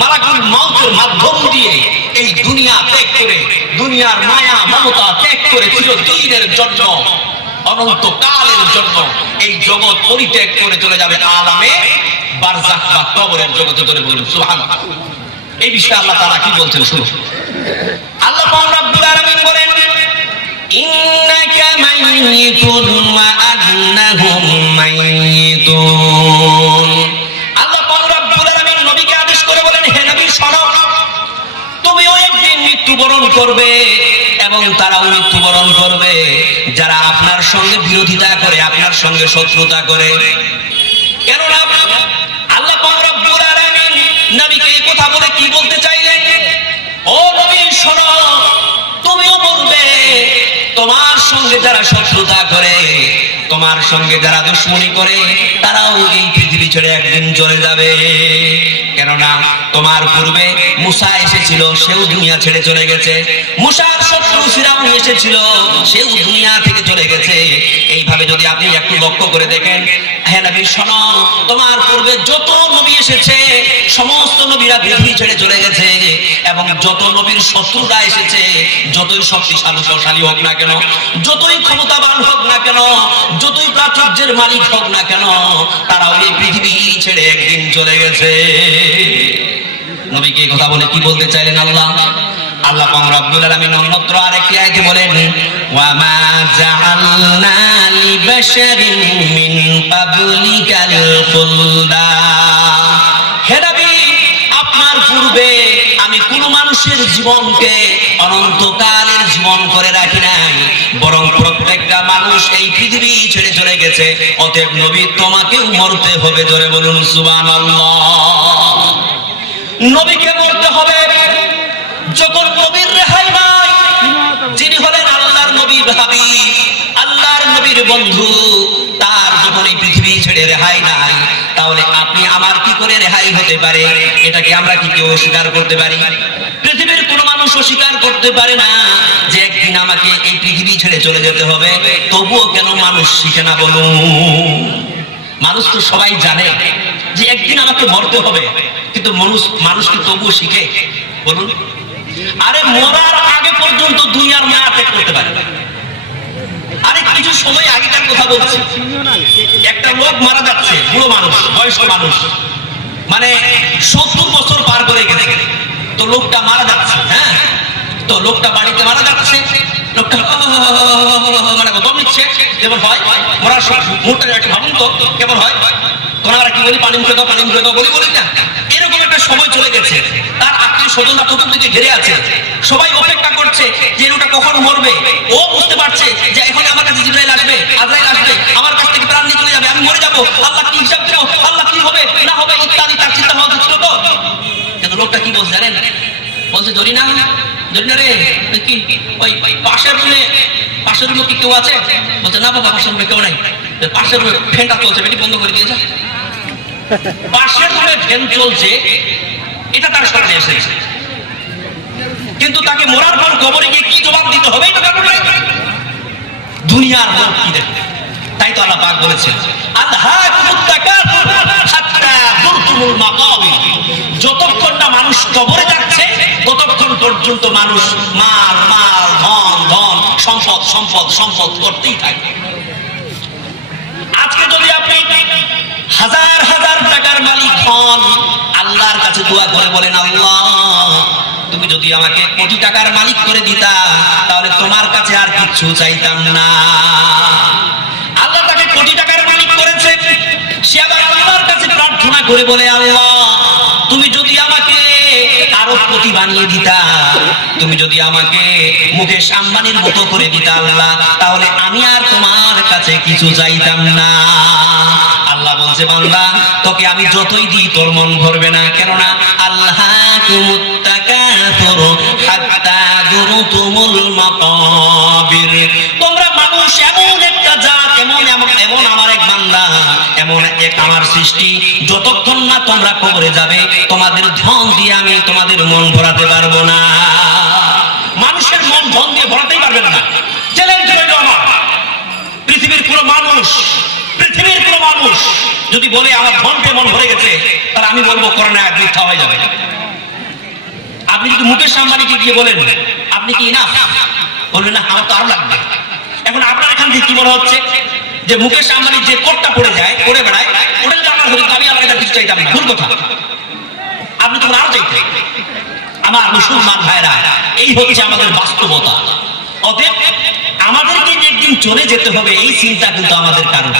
মালাকুল মউতের মাধ্যম দিয়ে এই দুনিয়া ত্যাগ করে, দুনিয়ার মায়া মমতা ত্যাগ করে চিরদিনের জন্য, অনন্তকালের জন্য এই জগৎ পরিত্যাগ করে চলে যাবে আলামে বারজাখ বা কবরের জগতে। ধরে বলুন সুবহানাল্লাহ। এই বিষয়ে আল্লাহ তাআলা কি বলছেন শুনুন। আল্লাহ পাক রব্বুল আলামিন বলেন, ইন্নাকা মাইয়িতুন ওয়া আন্নাহুম মাইয়িতুন। আল্লাহ পাক রব্বুল আলামিন নবীকে আদেশ করে বলেন, হে নবী শোনো, তুমিও একদিন মৃত্যুবরণ করবে এবং তারাও মৃত্যুবরণ করবে, যারা আপনার সঙ্গে বিরোধিতা করে, আপনার সঙ্গে শত্রুতা করে। কেননা আল্লাহ পাক রব্বুল আলামিন নবীকে এই কথা বলে কি বলতে চাইলেন? ও নবী শোনো, তুমিও বলবে, তোমার সঙ্গে যারা শত্রুতা করে, তোমার সঙ্গে যারা দুশমনি করে, তারাও এই পৃথিবী ছেড়ে একদিন চলে যাবে। কেননা তোমার পূর্বে মুসা এসেছিল, সেও দুনিয়া ছেড়ে চলে গেছে। মুসার শত্রু ফিরাউন এসেছিল, সেও দুনিয়া থেকে চলে গেছে। এইভাবে যদি আপনি একটু লক্ষ্য করে দেখেন, হে নবী শোনো, তোমার পূর্বে যত নবী এসেছে সমস্ত নবীরা পৃথিবী ছেড়ে চলে গেছে, এবং যত নবীর শত্রুরা এসেছে, যতই শক্তিশালী হোক না কেন, যতই ক্ষমতাবান হোক না কেন, যতই প্রাচুর্যের মালিক হোক না কেন, তারাও এই পৃথিবী ছেড়ে একদিন চলে গেছে। নবীকে এই কথা বলে কি বলতে চাইলেন আল্লাহ? আল্লাহ পাক রব্বুল আলামিন অন্যত্র আরেকটি আয়াতে বলেন, ওয়া মা জাআলনা লিবাশারিন মিন ক্বাবলিকাল খুলদা। হে নবী, আপনার পূর্বে আমি কোন মানুষের জীবনকে অনন্তকালের জীবন করে রাখি নাই, বরং প্রত্যেকটা মানুষ এই পৃথিবী ছেড়ে চলে গেছে। অতএব নবী, তোমাকেও মরতে হবে। জোরে বলুন সুবহানাল্লাহ। নবীকে মরতে হবে। যখন নবীর রেহাই নাই, যিনি হলেন আল্লাহর নবীর হাবিব, আল্লাহর নবীর বন্ধু, তার যখন এই পৃথিবী ছেড়ে রেহাই নাই, তাহলে আপনি আমার কি করে রেহাই হতে পারে? এটাকে আমরা কি কেউ অস্বীকার করতে পারি? পৃথিবীর কোনো মানুষ অস্বীকার করতে পারে না যে একদিন আমাকে এই পৃথিবী ছেড়ে চলে যেতে হবে। তবুও কেন মানুষ শিখে না বলুন? মানুষ তো সবাই জানে যে একদিন আমাকে মরতে হবে, কিন্তু মানুষ কি তবুও শিখে বলুন? আরে মরার আগে পর্যন্ত দুনিয়ার মায়া ত্যাগ করতে পারে। আরে কিছু সময় আগেকার কথা বলছি, একটা লোক মারা যাচ্ছে, বুড়ো মানুষ, বয়স্ক মানুষ, মানে 70 বছর পার করে গেছে, তো লোকটা মারা যাচ্ছে। হ্যাঁ, তো লোকটা বাড়িতে মারা যাচ্ছে, লোকটা মানে দম নিচ্ছে, যেমন হয় মরার মুহূর্তে ভাবুন তো কেমন হয়। তখন আমরা কি বলি, পানি মুখে দাও, পানি মুখে দাও বলি না? এরকম একটা সময় চলে গেছে, তার আত্মীয় স্বজনরা চতুর্দিকে ঘিরে আছে, সবাই অপেক্ষা করছে যে লোকটা কখন মরবে। ও বুঝতে পারছে যে এখন আমার কাছে জিবরাইল আসবে, আজরাইল আসবে, আমার কাছ থেকে প্রাণ নিয়ে চলে যাবে, আমি মরে যাবো, আল্লাহ কি হিসাব দেবো, আল্লাহ কি হবে না হবে ইত্যাদি তার চিন্তা ভাবনা ছিল। তো কিন্তু লোকটা কি বলছে জানেন? বলছে জরিনা রে, কি ওই পাশের রুমে কি কেউ আছে? বলছে না বাবা, পাশের রুমে কেউ নাই। পাশের রুমে ফ্যানটা চলছে, বেটি বন্ধ করে দিয়েছে। পাশের রুমে ফ্যান চলছে, এটা তার সামনে এসেছে, কিন্তু তাকে মরার পর কবরে গিয়ে কি জবাব দিতে হবে এটা তার মনে নেই। দুনিয়ার লোক কি দেখে, তাই তো আল্লাহ পাক বলেছেন আলহাকুমুত তাকাসুর হাত্তা যুরতুমুল মাকাবির। যতক্ষণ না মানুষ কবরে যাচ্ছে ততক্ষণ পর্যন্ত মানুষ মাল ধন সম্পদ করতেই থাকে। আজকে যদি আপনি হাজার টাকার মালিক হন, আল্লাহর কাছে দোয়া করে বলেন, আল্লাহ তুমি যদি আমাকে কোটি টাকার মালিক করে দিতা তাহলে তোমার কাছে আর কিচ্ছু চাইতাম না। আল্লাহ তাকে কোটি টাকার মালিক করেছে, সে আবার আল্লাহর কাছে প্রার্থনা করে বলে, আল্লাহ তুমি যদি আমাকে আরবপতি বানিয়ে দিতা, তুমি যদি আমাকে মুকেশ আম্বানির মতো করে দিতা আল্লাহ, তাহলে আমি আর তোমার কাছে কিছু চাইতাম না। আল্লাহ বলছে, বান্দা তোকে আমি যতই দিই তোর মন ভরবে না, কেননা আল্লাহকুমুত তাকাসুর হাত্তা যুরতুমুল মাকাবির। তোমরা মানুষ এমন একটা জাত, এমন আমার এক বান্দা, এমন এক আমার সৃষ্টি, যতক্ষণ না তোমরা কবরে যাবে তোমাদের ধন দিয়ে আমি তোমাদের মন ভরাতে পারবো না। মানুষের মন ধন দিয়ে ভরাতেই পারবেন না। চ্যালেঞ্জ রইল আমার, পৃথিবীর কোনো মানুষ যদি বলে আমার ধন পেয়ে মন ভরে গেছে, তাহলে আমি বলবো করোনা এক মিথ্যা হয়ে যাবে। আপনি যদি মুকেশ আম্বানিকে গিয়ে বলেন আপনি কি না, বলবেন না আমার তো আরো লাগবে। এখন আপনার এখান থেকে কি মনে হচ্ছে যে মুকেশ আম্বানি যে কোটটা পড়ে বেড়ায়, ওটা যদি আপনার ধরে আমি আমার এটা কিছু চাইতাম না, ভুল কথা। আপনি তখন আরো চাইতেন। আমার মুসলমান ভাইরা, এই হচ্ছে আমাদের বাস্তবতা। অতএব আমাদেরকে যে একদিন চলে যেতে হবে এই চিন্তা কিন্তু আমাদের কারণ।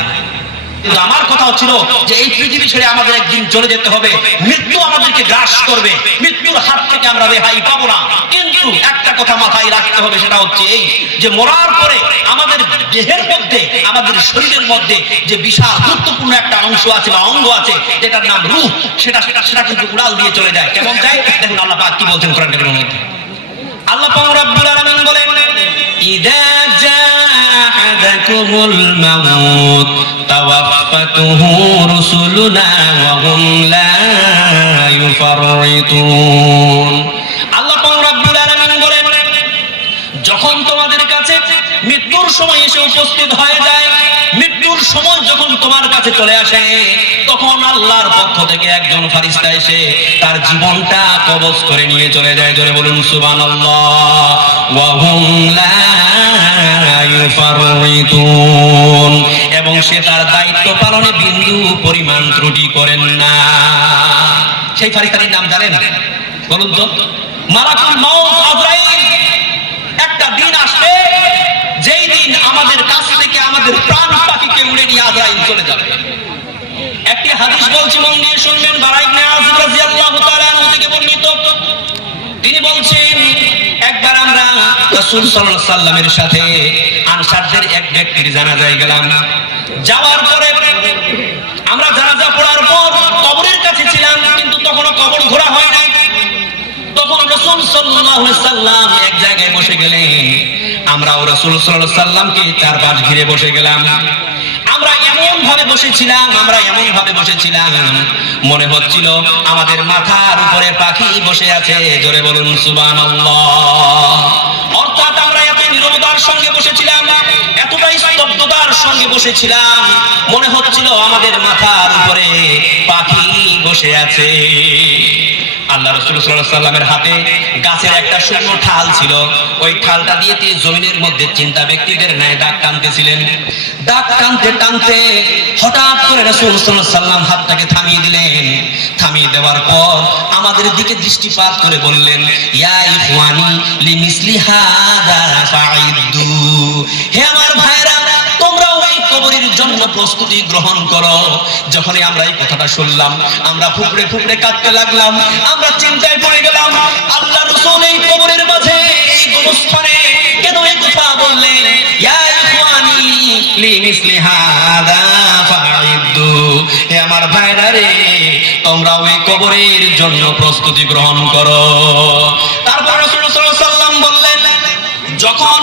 কিন্তু আমার কথা হচ্ছিল যে এই পৃথিবী ছেড়ে আমাদের একদিন চলে যেতে হবে, মৃত্যু আমাদেরকে গ্রাস করবে, মৃত্যুর হাত থেকে আমরা রেহাই পাবো না। কিন্তু একটা কথা মাথায় রাখতে হবে, সেটা হচ্ছে এই যে মরার পরে আমাদের দেহের মধ্যে, আমাদের শরীরের মধ্যে যে বিশাল গুরুত্বপূর্ণ একটা অংশ আছে বা অঙ্গ আছে যেটার নাম রূহ, সেটা কিন্তু উড়াল দিয়ে চলে যায়। কেমন যায় দেখুন আল্লাহ পাক কি বলছেন কোরআন কারীমের মধ্যে। আল্লাহ পাক রব্বুল আলামিন বলেন, ইযা জাআকুমুল মাউত তাওয়াফাতুহু রুসুলুনা ওয়া হুম লা ইউফাররিতুন। আল্লাহ পাক রব্বুল আলামিন বলেন, যখন তোমাদের কাছে মৃত্যুর সময় এসে উপস্থিত হয়ে যায়, মৃত্যুর সময় যখন তোমার কাছে চলে আসে, তখন আল্লাহর পক্ষ থেকে একজন ফেরেশতা এসে তার জীবনটা কবজ করে নিয়ে চলে যায়। জোরে বলুন সুবহানাল্লাহ। ওয়া হুম লা ইউফাররিতুন। এবং সে তার দায়িত্ব পালনে বিন্দু পরিমাণ ত্রুটি করেন না। সেই ফেরেশতার নাম জানেন? বলুন তো। মালাকুল মাউত আজরাইল। একটা দিন আসবে যেই দিন আমাদের কাছ থেকে আমাদের প্রাণ পাখিকে উড়ে নিয়ে আজরাইল চলে যাবে। একটি হাদিস বলছি, মন দিয়ে শুনবেন, বারা ইবনে আযিব রাদিয়াল্লাহু তাআলা আনহু থেকে বর্ণিত। তিনি বলছেন, একবার আমরা রাসূল সাল্লাল্লাহু আলাইহি সাল্লামের সাথে আনসারদের এক ব্যক্তির জানাজায় গেলাম। যাওয়ার পরে আমরা জানাজা পড়ার পর কবরের কাছে ছিলাম, কিন্তু তখনও কবর ঘোরা হয় নাই। তখন রাসূল সাল্লাল্লাহু আলাইহি সাল্লাম এক জায়গায় বসে গেলেন, আমরাও রাসূল সাল্লাল্লাহু আলাইহি সাল্লামকে চারপাশ ঘিরে বসে গেলাম। আমরা এমন ভাবে বসেছিলাম মনে হচ্ছিল আমাদের মাথার উপরে পাখি বসে আছে। জোরে বলুন সুবহানাল্লাহ। অর্থাৎ আমরা এত নীরবতার সঙ্গে বসেছিলাম, এতটাই স্তব্ধতার সঙ্গে বসেছিলাম, মনে হচ্ছিল আমাদের মাথার উপরে পাখি বসে আছে। আল্লাহ রাসূল সাল্লাল্লাহু আলাইহি সাল্লামের হাতে গাছের একটা শুকনো ঠাল ছিল। ওই ঠালটা দিয়ে তিনি জমিনের মধ্যে চিন্তা ব্যক্তিদের ন্যায় দাগ টানতেছিলেন। দাগ টানতে হঠাৎ করে রাসূল সাল্লাল্লাহু আলাইহি সাল্লাম হাতটাকে থামিয়ে দিলেন। থামিয়ে দেওয়ার পর আমাদের দিকে দৃষ্টিপাত করে বললেন, ইয়া ইখওয়ানি লিমিসলি হাদা ফাইদু। হে আমার ভাইরা, তোমরা ওই কবরের জন্য প্রস্তুতি গ্রহণ করো। যখনই আমরা এই কথাটা শুনলাম, আমরা ফুকরে ফুকরে কাঁদতে লাগলাম। আমরা চিন্তায় পড়ে গেলাম, আল্লাহ রাসূল এই কবরের মাঝে, এই গোরস্থানে কেন এই কথা বললেন? ইয়া ইখওয়ানি লিমিসলি হাদা ফাইদু, হে আমার ভাইরা রে, তোমরা ওই কবরের জন্য প্রস্তুতি গ্রহণ করো। তারপর রাসূল সাল্লাল্লাহু আলাইহি ওয়াসাল্লাম বললেন, যখন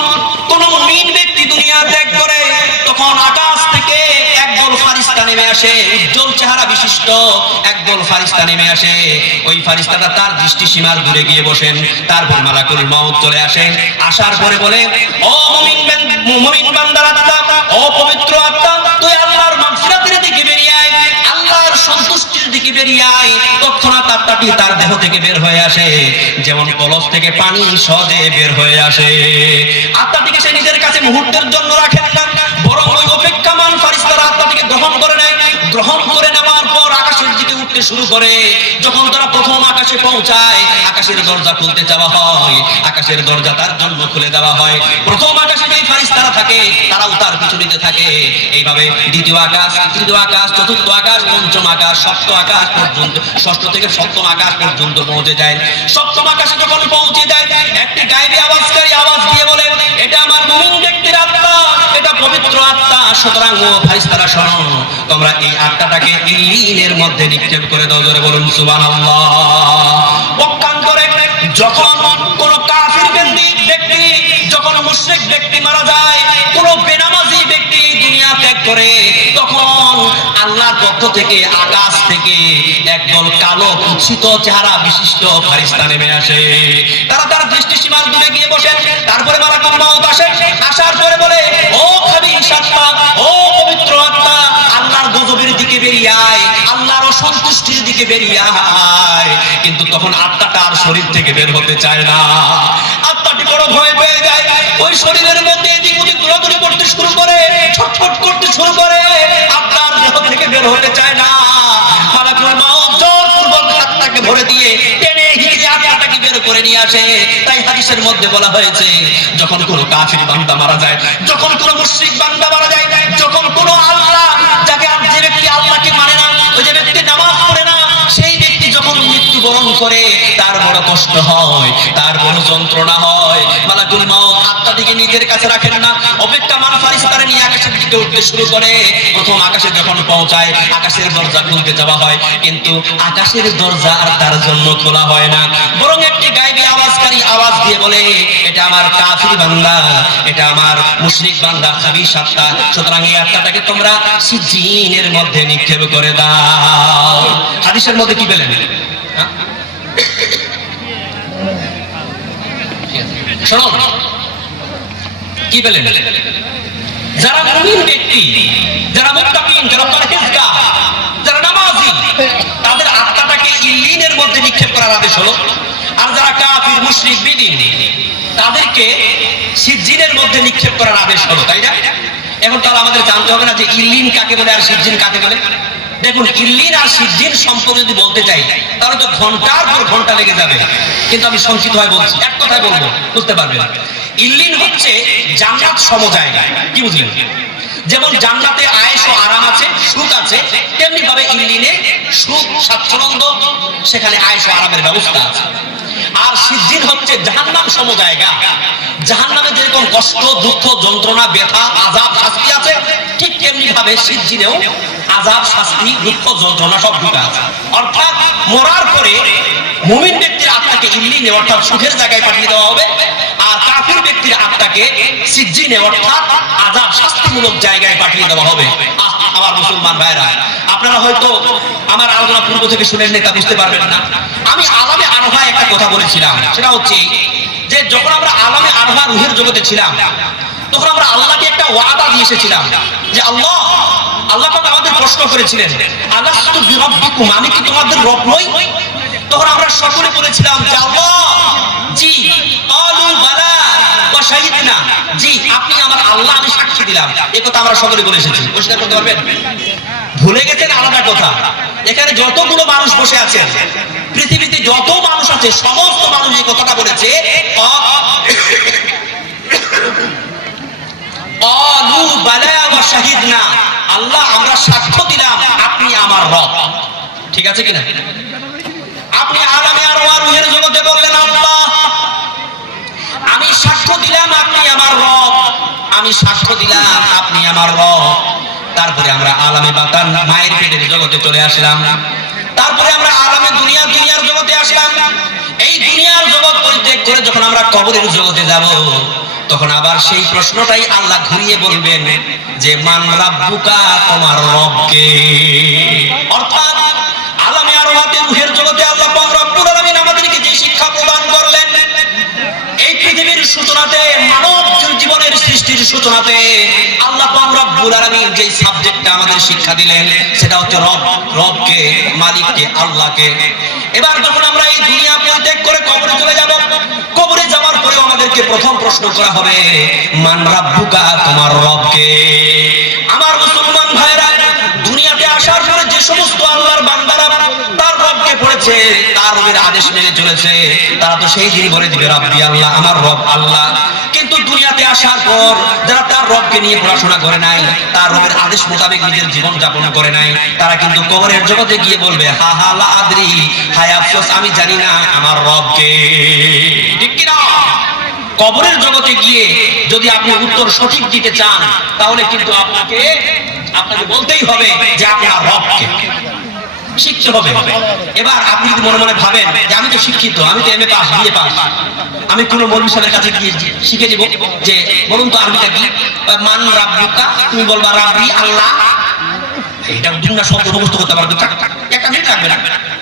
কোন মুমিন ব্যক্তি দুনিয়া ত্যাগ করে, তখন আকাশ থেকে একদল ফারিস্তা নেমে আসে, উজ্জ্বল চেহারা বিশিষ্ট একদল ফারিস্তা নেমে আসে। ওই ফারিস্তাটা তার দৃষ্টি সীমার দূরে গিয়ে বসেন। তারপর মালাকুল মউত চলে আসে। আসার পরে বলে, ও মুমিন বান্দার আত্মা, ও পবিত্র আত্মা, তুই আল্লাহর মাগফিরাতের দিকে বেরিয়ে আয়, আল্লাহর সন্তুষ্টির দিকে বেরিয়ে আয়। তৎক্ষণাৎ আত্মাটি তার দেহ থেকে বের হয়ে আসে, যেমন কলস থেকে পানি সহজে বের হয়ে আসে। আত্মাটিকে সে নিজের কাছে মুহূর্তের জন্য রাখে না, বরং ওই অপেক্ষামান ফারিস্তারা আত্মাটিকে গ্রহণ করে নেয়। গ্রহণ করে নেওয়ার পর আকাশের দিকে উঠতে শুরু করে। যখন তারা প্রথম আকাশে পৌঁছায়, আকাশের দরজা খুলতে চাওয়া হয়, আকাশের দরজা তার জন্য খুলে দেওয়া হয়। প্রথম আকাশে যে ফারিস্তারা থাকে, তারাও তার পিছু নিতে থাকে। এইভাবে দ্বিতীয় আকাশ, তৃতীয় আকাশ, চতুর্থ আকাশ, পঞ্চম আকাশ, সপ্তম আকাশ পর্যন্ত, ষষ্ঠ থেকে সপ্তম আকাশ পর্যন্ত পৌঁছে যায়। সপ্তম আকাশে যখন পৌঁছে যায়, একটি গায়েবী আওয়াজকারী আওয়াজ দিয়ে বলে, এটা আমার মুমিন ব্যক্তির আত্মা, এটা পবিত্র আত্মা। সুতরাং ও ফারিস্তারা শোনো, তোমরা এই আত্মাটাকে ইল্লিনের মধ্যে নিক্ষেপ করে দাও। জোরে বলুন সুবহানাল্লাহ। পক্ষান্তরে যখন কোন কাফির ব্যক্তি, যখন মুশরিক ব্যক্তি মারা যায়, কোন বেনামাজি ব্যক্তি দুনিয়া ত্যাগ করে, তখন আল্লাহর পক্ষ থেকে আকাশ থেকে একদল কালো কুৎসিত চেহারা বিশিষ্ট ফারিস্তা নেমে আসে। তারা তার দৃষ্টি সীমার দূরে গিয়ে বসে। তারপরে মালাকুল মউত আসে। আসার পরে বলে, ও খাবিস আত্মা, ও পবিত্র আত্মা, আল্লাহর গজবের দিকে বেরিয়ে আয়, আল্লাহর অসন্তুষ্টির দিকে বেরিয়ে আয়। কিন্তু তখন আত্মাটা আর শরীর থেকে বের হতে চায় না। আত্মাটি বড় ভয় পেয়ে যায়। ওই শরীরের মধ্যে এদিক ওদিক দৌড়াদৌড়ি করতে শুরু করে, ছটফট করতে শুরু করে। আত্মার দেহ থেকে বের হতে চায় না। মালাকুল মউত জোরপূর্বক আত্মাকে ভরে দিয়ে টেনে হিঁচড়ে আত্মাটাকে বের করে নিয়ে আসে। তাই হাদিসের মধ্যে বলা হয়েছে, যখন কোনো কাফির বান্দা মারা যায়, যখন কোনো মুশরিক বান্দা মারা যায়, যখন কোনো আল্লাহ যাকে যে ব্যক্তি আল্লাহকে মানে না, ওই যে ব্যক্তি নামাজ পড়ে না, সেই ব্যক্তি যখন মৃত্যুবরণ করে, তার বড় কষ্ট হয়, তার বড় যন্ত্রণা হয়। মালাকুল মউত আত্মাটিকে নিজের কাছে রাখেন না, অপেক্ষামান ফারিস্তারা নিয়ে আকাশের দিকে উঠতে শুরু করে। প্রথম আকাশে যখন পৌঁছায়, আকাশের দরজা খুলতে যাওয়া হয়, কিন্তু আকাশের দরজা আর তার জন্য খোলা হয় না, বরং একটি গায়েবী আওয়াজকারী আওয়াজ দিয়ে বলে, এটা আমার কাফির বান্দা, এটা আমার মুশরিক বান্দা, খাবিস আত্মা। সুতরাং এই আত্মাটাকে তোমরা সিজ্জিনের মধ্যে নিক্ষেপ করে দাও। হাদিসের মধ্যে কি বলেন? শোনো, কি বলেন? যারা মুমিন ব্যক্তি, যারা মুত্তাকিন, যারা পরহেজগার, যারা নামাজি, তাদের আত্মাটাকে ইল্লিনের মধ্যে নিক্ষেপ করার আদেশ হলো। আর যারা কাফির, মুশরিক, বিদীন, তাদেরকে সিজ্জিনের মধ্যে নিক্ষেপ করার আদেশ হলো। তাই না? এখন তাহলে আমাদের জানতে হবে না যে ইল্লিন কাকে বলে আর সিজ্জিন কাকে বলে। দেখুন, ইল্লিন আর সিজ্জিন সম্পর্কে যদি বলতে চাই, তাহলে তো ঘন্টার পর ঘন্টা লেগে যাবে। কিন্তু আমি সংক্ষিপ্ত ভাবে বলছি, এক কথায় বলবো, বুঝতে পারবেন। ইল্লিন হচ্ছে জান্নাত সম জায়গা। কি বুঝলেন? যেমন জান্নাতে আয়েশ ও আরাম আছে, সুখ আছে, তেমনি ভাবে ইল্লিনে সুখ, স্বাচ্ছন্দ্য, সেখানে আয়েশ ও আরামের ব্যবস্থা আছে। আর সিজ্জিন হচ্ছে জাহান্নাম সম জায়গা। জাহান্নামে যেরকম কষ্ট, দুঃখ, যন্ত্রণা, ব্যথা, আযাব, শাস্তি আছে, ঠিক তেমনি ভাবে সিজ্জিনেও আযাব, শাস্তি, দুঃখ, যন্ত্রণা সব ঢুকা আছে। অর্থাৎ মরার পরে মুমিন ব্যক্তির আত্মাকে ইল্লিনে অর্থাৎ সুখের জায়গায় পাঠিয়ে দেওয়া হবে, আর কাফির ব্যক্তির আত্মাকে সিজ্জিনে অর্থাৎ আযাব, শাস্তিমূলক জায়গায় পাঠিয়ে দেওয়া হবে। আমার মুসলমান ভাইরা, আপনারা হয়তো আমার আলোচনা পূর্ব থেকে শুনেন তা বুঝতে পারবেন না। আমি আলামে আরফায় একটা কথা বলেছিলাম, সেটা হচ্ছে যে যখন আমরা আলামে আরফা রুহের জগতে ছিলাম, তখন আমরা আল্লাহকে একটা ওয়াদা দিয়ে এসেছিলাম যে আল্লাহ পাক আমাদের প্রশ্ন করেছিলেন, আলাস্তু বিরাব্বিকুম, আমি কি তোমাদের রব নই? তখন আমরা সকলে বলেছিলাম যে আল্লাহ, জি। ক্বালু বালা ওয়া শাহিদনা, জি আপনি আমার আল্লাহ, আমি সাক্ষী দিলাম। এই কথা আমরা সকলে বলে এসেছি। পরিষ্কার করতে পারবেন? ভুলে গেছেন আলাদা কথা, এখানে যতগুলো মানুষ বসে আছেন, পৃথিবীতে যত মানুষ আছে, সমস্ত মানুষ এই কথাটা বলেছে, ক্বালু বালা ওয়া শাহিদনা, আল্লাহ আমরা সাক্ষ্য দিলাম আপনি আমার রব। ঠিক আছে কিনা? আপনি আলামে আরওয়াহ রূহের জগতে বললেন আল্লাহ আমি সাক্ষ্য দিলাম আপনি আমার রব, আমি সাক্ষ্য দিলাম আপনি আমার রব। তারপরে আমরা আলামে বাতান মায়ের পেটের জগতে চলে আসলাম। তারপরে আমরা আলামে দুনিয়ার জগতে আসলাম। এই দুনিয়ার জগৎ পরিত্যাগ করে যখন আমরা কবরের জগতে যাব, তখন আবার সেই প্রশ্নটাই আল্লাহ ঘুরিয়ে বলবেন যে মান রাব্বুকা, তোমার রব কে? অর্থাৎ আলামে আরওয়াতে রূহের জগতে আল্লাহ পাক রব্বুল আলামিন আমাদেরকে যে শিক্ষা প্রদান করলেন, এই পৃথিবীর সূচনাতে, মানব জীবনের সৃষ্টির সূচনাতে আল্লাহ পাক রব্বুল আলামিন যে সাবজেক্টটা আমাদের শিক্ষা দিলেন সেটা হচ্ছে রবকে, মালিককে, আল্লাহকে। এবার যখন আমরা এই দুনিয়া পরিত্যাগ করে কবরে চলে যাব, কবরে যাওয়ার পরেও আমাদেরকে প্রথম প্রশ্ন করা হবে মান রাব্বুকা, তোমার রবকে? আমার মুসলমান ভাইরা, দুনিয়াতে আসার পরে যে সমস্ত আল্লাহর বান্দারা তার রবকে পড়েছে, তার রবের আদেশ মেনে চলেছে, তারা তো সেই দিনই বলে দিবে রাব্বি আল্লাহ, আমার রব আল্লাহ। কিন্তু দুনিয়াতে আসার পর যারা তার রবকে নিয়ে পড়াশোনা করে নাই, তার রবের আদেশ মোতাবেক নিজের জীবন যাপন করে নাই, তারা কিন্তু কবরের জগতে গিয়ে বলবে হা হা লা আদরি, হায় আফসোস আমি জানি না আমার রবকে। ঠিক কি না? কবরের জগতে গিয়ে যদি আপনি উত্তর সঠিক দিতে চান, তাহলে কিন্তু আপনাকে বলতেই হবে যে আপনার রবকে শিখতে হবে। এবার আপনি যদি মনে মনে ভাবেন যে আমি তো শিক্ষিত, আমি তো এমএ পাস, বিএ পাস, আমি কোন মৌলভী সাহেবের কাছে গিয়ে শিখে দেব যে বলুন তো আরবিটা কি? মান রাব্বুকা, তুমি বলবা রাব্বি আল্লাহ। এটা দুনিয়া শব্দ মুখস্থ করতে পারবে, একটা মিনিট লাগবে না।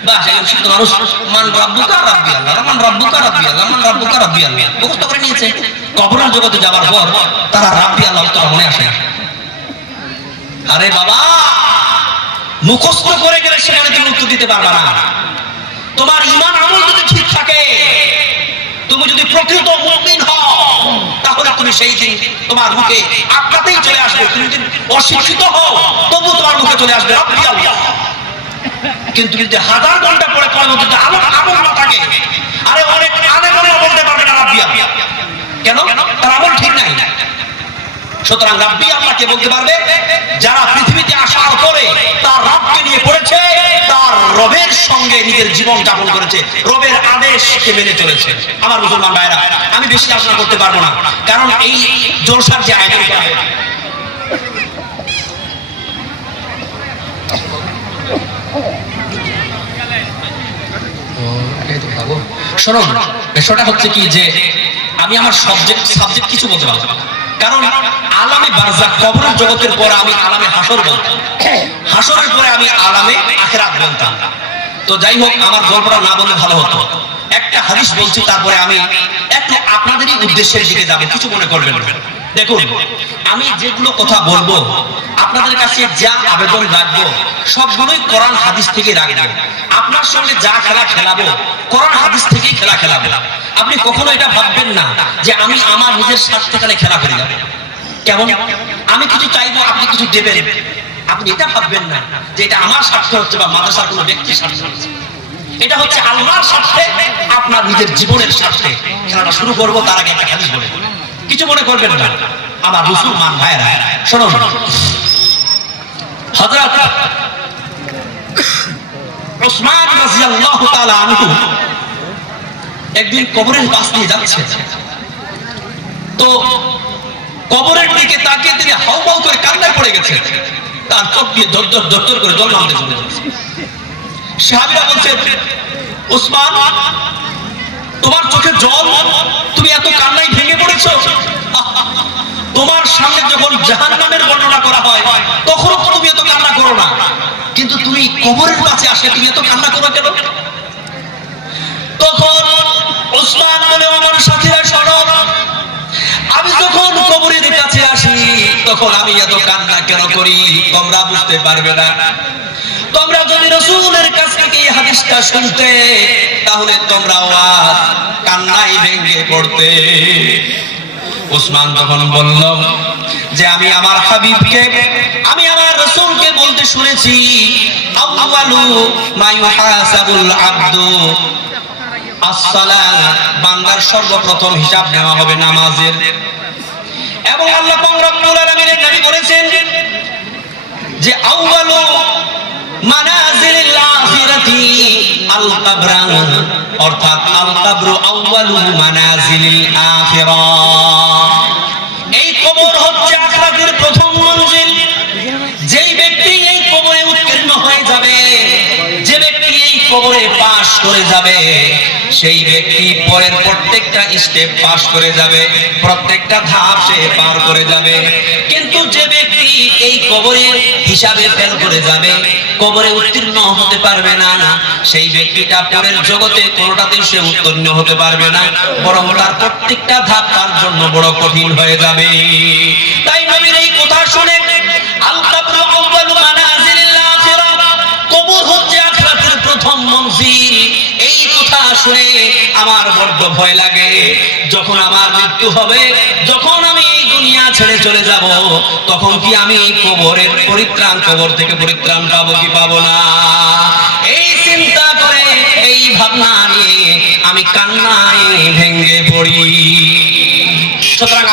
বাস একজন শিক্ষিত মানুষ মান রাব্বুকা রাব্বি আল্লাহ, মান রাব্বুকা রাব্বি আল্লাহ, মান রাব্বুকা রাব্বি আল্লাহ মুখস্থ করে নিয়েছে। কবরের জগতে যাওয়ার পর তারা রাব্বি আল্লাহ তো মনে আসে না। আরে বাবা, মুখস্থ করে গেলে সেখানে তুমি উত্তর দিতে পারবে না। তোমার ঈমান আমল যদি ঠিক থাকে, তুমি যদি প্রকৃত মুমিন হও, তাহলে তুমি সেই দিন তোমার মুখে আপনাতেই চলে আসবে। তুমি যদি অশিক্ষিত হও, তবু তোমার মুখে চলে আসবে রাব্বি আল্লাহ। কিন্তু যদি হাজার ঘন্টা পরে তোমার মধ্যে আমল না থাকে, আরে অনেক আলেম বলতে পারবে না রাব্বি আল্লাহ। কেন? তার আমল ঠিক নাই। সুতরাং রাব্বি আল্লাহকে বলতে পারবে যারা পৃথিবীতে আসার পরে তার রবকে নিয়ে পড়েছে, তার রবের সঙ্গে নিজের জীবন যাপন করেছে, রবের আদেশকে মেনে চলেছে। আমার মুসলমান ভাইরা, আমি বেশি আলোচনা করতে পারবো না, কারণ এই জলসার যে আয়োজন করা হয়, শোনো, বিষয়টা হচ্ছে কি যে আমি আমার সাবজেক্ট কিছু বলতে পারবো, কারণ আলামে বারজাখ কবরের জগতের পর আমি আলামে হাসর বলতাম, হাসরের পরে আমি আলামে আখিরাত বলতাম। তো যাই হোক, আমার গল্পটা না বললে ভালো হতো। একটা হাদিস বলছি, তারপরে আমি একটু আপনাদেরই উদ্দেশ্যের দিকে যাবো, কিছু মনে করবেন। দেখুন, আমি যেগুলো কথা বলবো আপনাদের কাছে যা আবেদন রাখবো সবগুলোই কোরআন হাদিস থেকে রাখবো। আপনার সঙ্গে যা খেলা খেলাবো কোরআন হাদিস থেকেই খেলা খেলাবো। আপনি কখনো এটা ভাববেন না যে আমি আমার নিজের স্বার্থে খেলা করে যাবো। কেমন? আমি কিছু চাইবো, আপনি কিছু দেবেন, আপনি এটা ভাববেন না যে এটা আমার স্বার্থে হচ্ছে বা মাদ্রাসার কোনো ব্যক্তির স্বার্থে হচ্ছে। এটা হচ্ছে আল্লাহর স্বার্থে, আপনার নিজের জীবনের স্বার্থে খেলাটা শুরু করবো। তার আগে একটা হাদিস বলে কিছু মনে করবেন না আমার মুসলমান ভাইরা। শোনো, হযরত উসমান রাদিয়াল্লাহু তাআলা আনহু একদিন কবরের পাশ দিয়ে যাচ্ছে, তো কবরের দিকে তাকিয়ে তিনি হাউমাউ করে কান্নায় পড়ে গেছে। তার চোখ দিয়ে দর করে জল নামতে শুরু করেছে। সাহাবীরা বলছে, উসমান, তোমার চোখে জল, তুমি এত কান্নায় ভেঙে পড়েছো? তোমার সামনে যখন জাহান্নামের বর্ণনা করা হয় তখন তুমি এত কান্না করো না, কিন্তু তুমি কবরের কাছে আসে তুমি এত কান্না করো কেন? তখন উসমান বলে, আমার সাথীরা শোনো, আমি যখন কবরের কাছে আসি তখন আমি এত কান্না কেন করি তোমরা বুঝতে পারবে না। তোমরা যদি রাসূলের কাছ থেকে এই হাদিসটা শুনতে, তাহলে তোমরাও আজ কান্নায় ভেঙে পড়তে। উসমান তখন বলল যে আমি আমার হাবিবকে, আমি আমার রাসূলকে বলতে শুনেছি, আউয়ালু মা ইউহাসাবুল আবদু as-সালাত, বান্দার সর্বপ্রথম হিসাব নেওয়া হবে নামাজের। এবং আল্লাহ পাক রব্বুল আলামিনের নবী বলেছেন যে আউয়ালু মানাজিলিল আখিরাতি আল কবরা, অর্থাৎ আল কবরু আউয়ালু মানাজিলিল আখিরাহ। এই কবর হচ্ছে আখিরাতের প্রথম মঞ্জিল। যেই ব্যক্তি এই কবরে উত্তীর্ণ হয়ে যাবে, যে ব্যক্তি এই কবরে পাশ করে যাবে, সেই ব্যক্তি পরের প্রত্যেকটা স্টেপ পাস করে যাবে, প্রত্যেকটা ধাপ সে পার করে যাবে। কিন্তু যে ব্যক্তি এই কবরে হিসাবে ফেল করে যাবে, কবরে উত্তীর্ণ হতে পারবে না, সেই ব্যক্তিটা পরের জগতে কোনোটাতেই সে উত্তীর্ণ হতে পারবে না, বরং তার প্রত্যেকটা ধাপ তার জন্য বড় কঠিন হয়ে যাবে। তাই নবীর এই কথা শুনে আল কবরু আউয়ালু মানাজিলিল আখিরাহ, কবর হচ্ছে আখিরাতের প্রথম মঞ্জিল। এই কথা শুনে আমার বড্ড ভয় লাগে। যখন আমার মৃত্যু হবে, যখন আমি এই দুনিয়া ছেড়ে চলে যাব, তখন কি আমি কবরের পরিত্রাণ, কবর থেকে পরিত্রাণ পাবো কি পাবো না? এই চিন্তা করে, এই ভাবনা নিয়ে আমি কান্নায় ভেঙে পড়ি। সুতরাং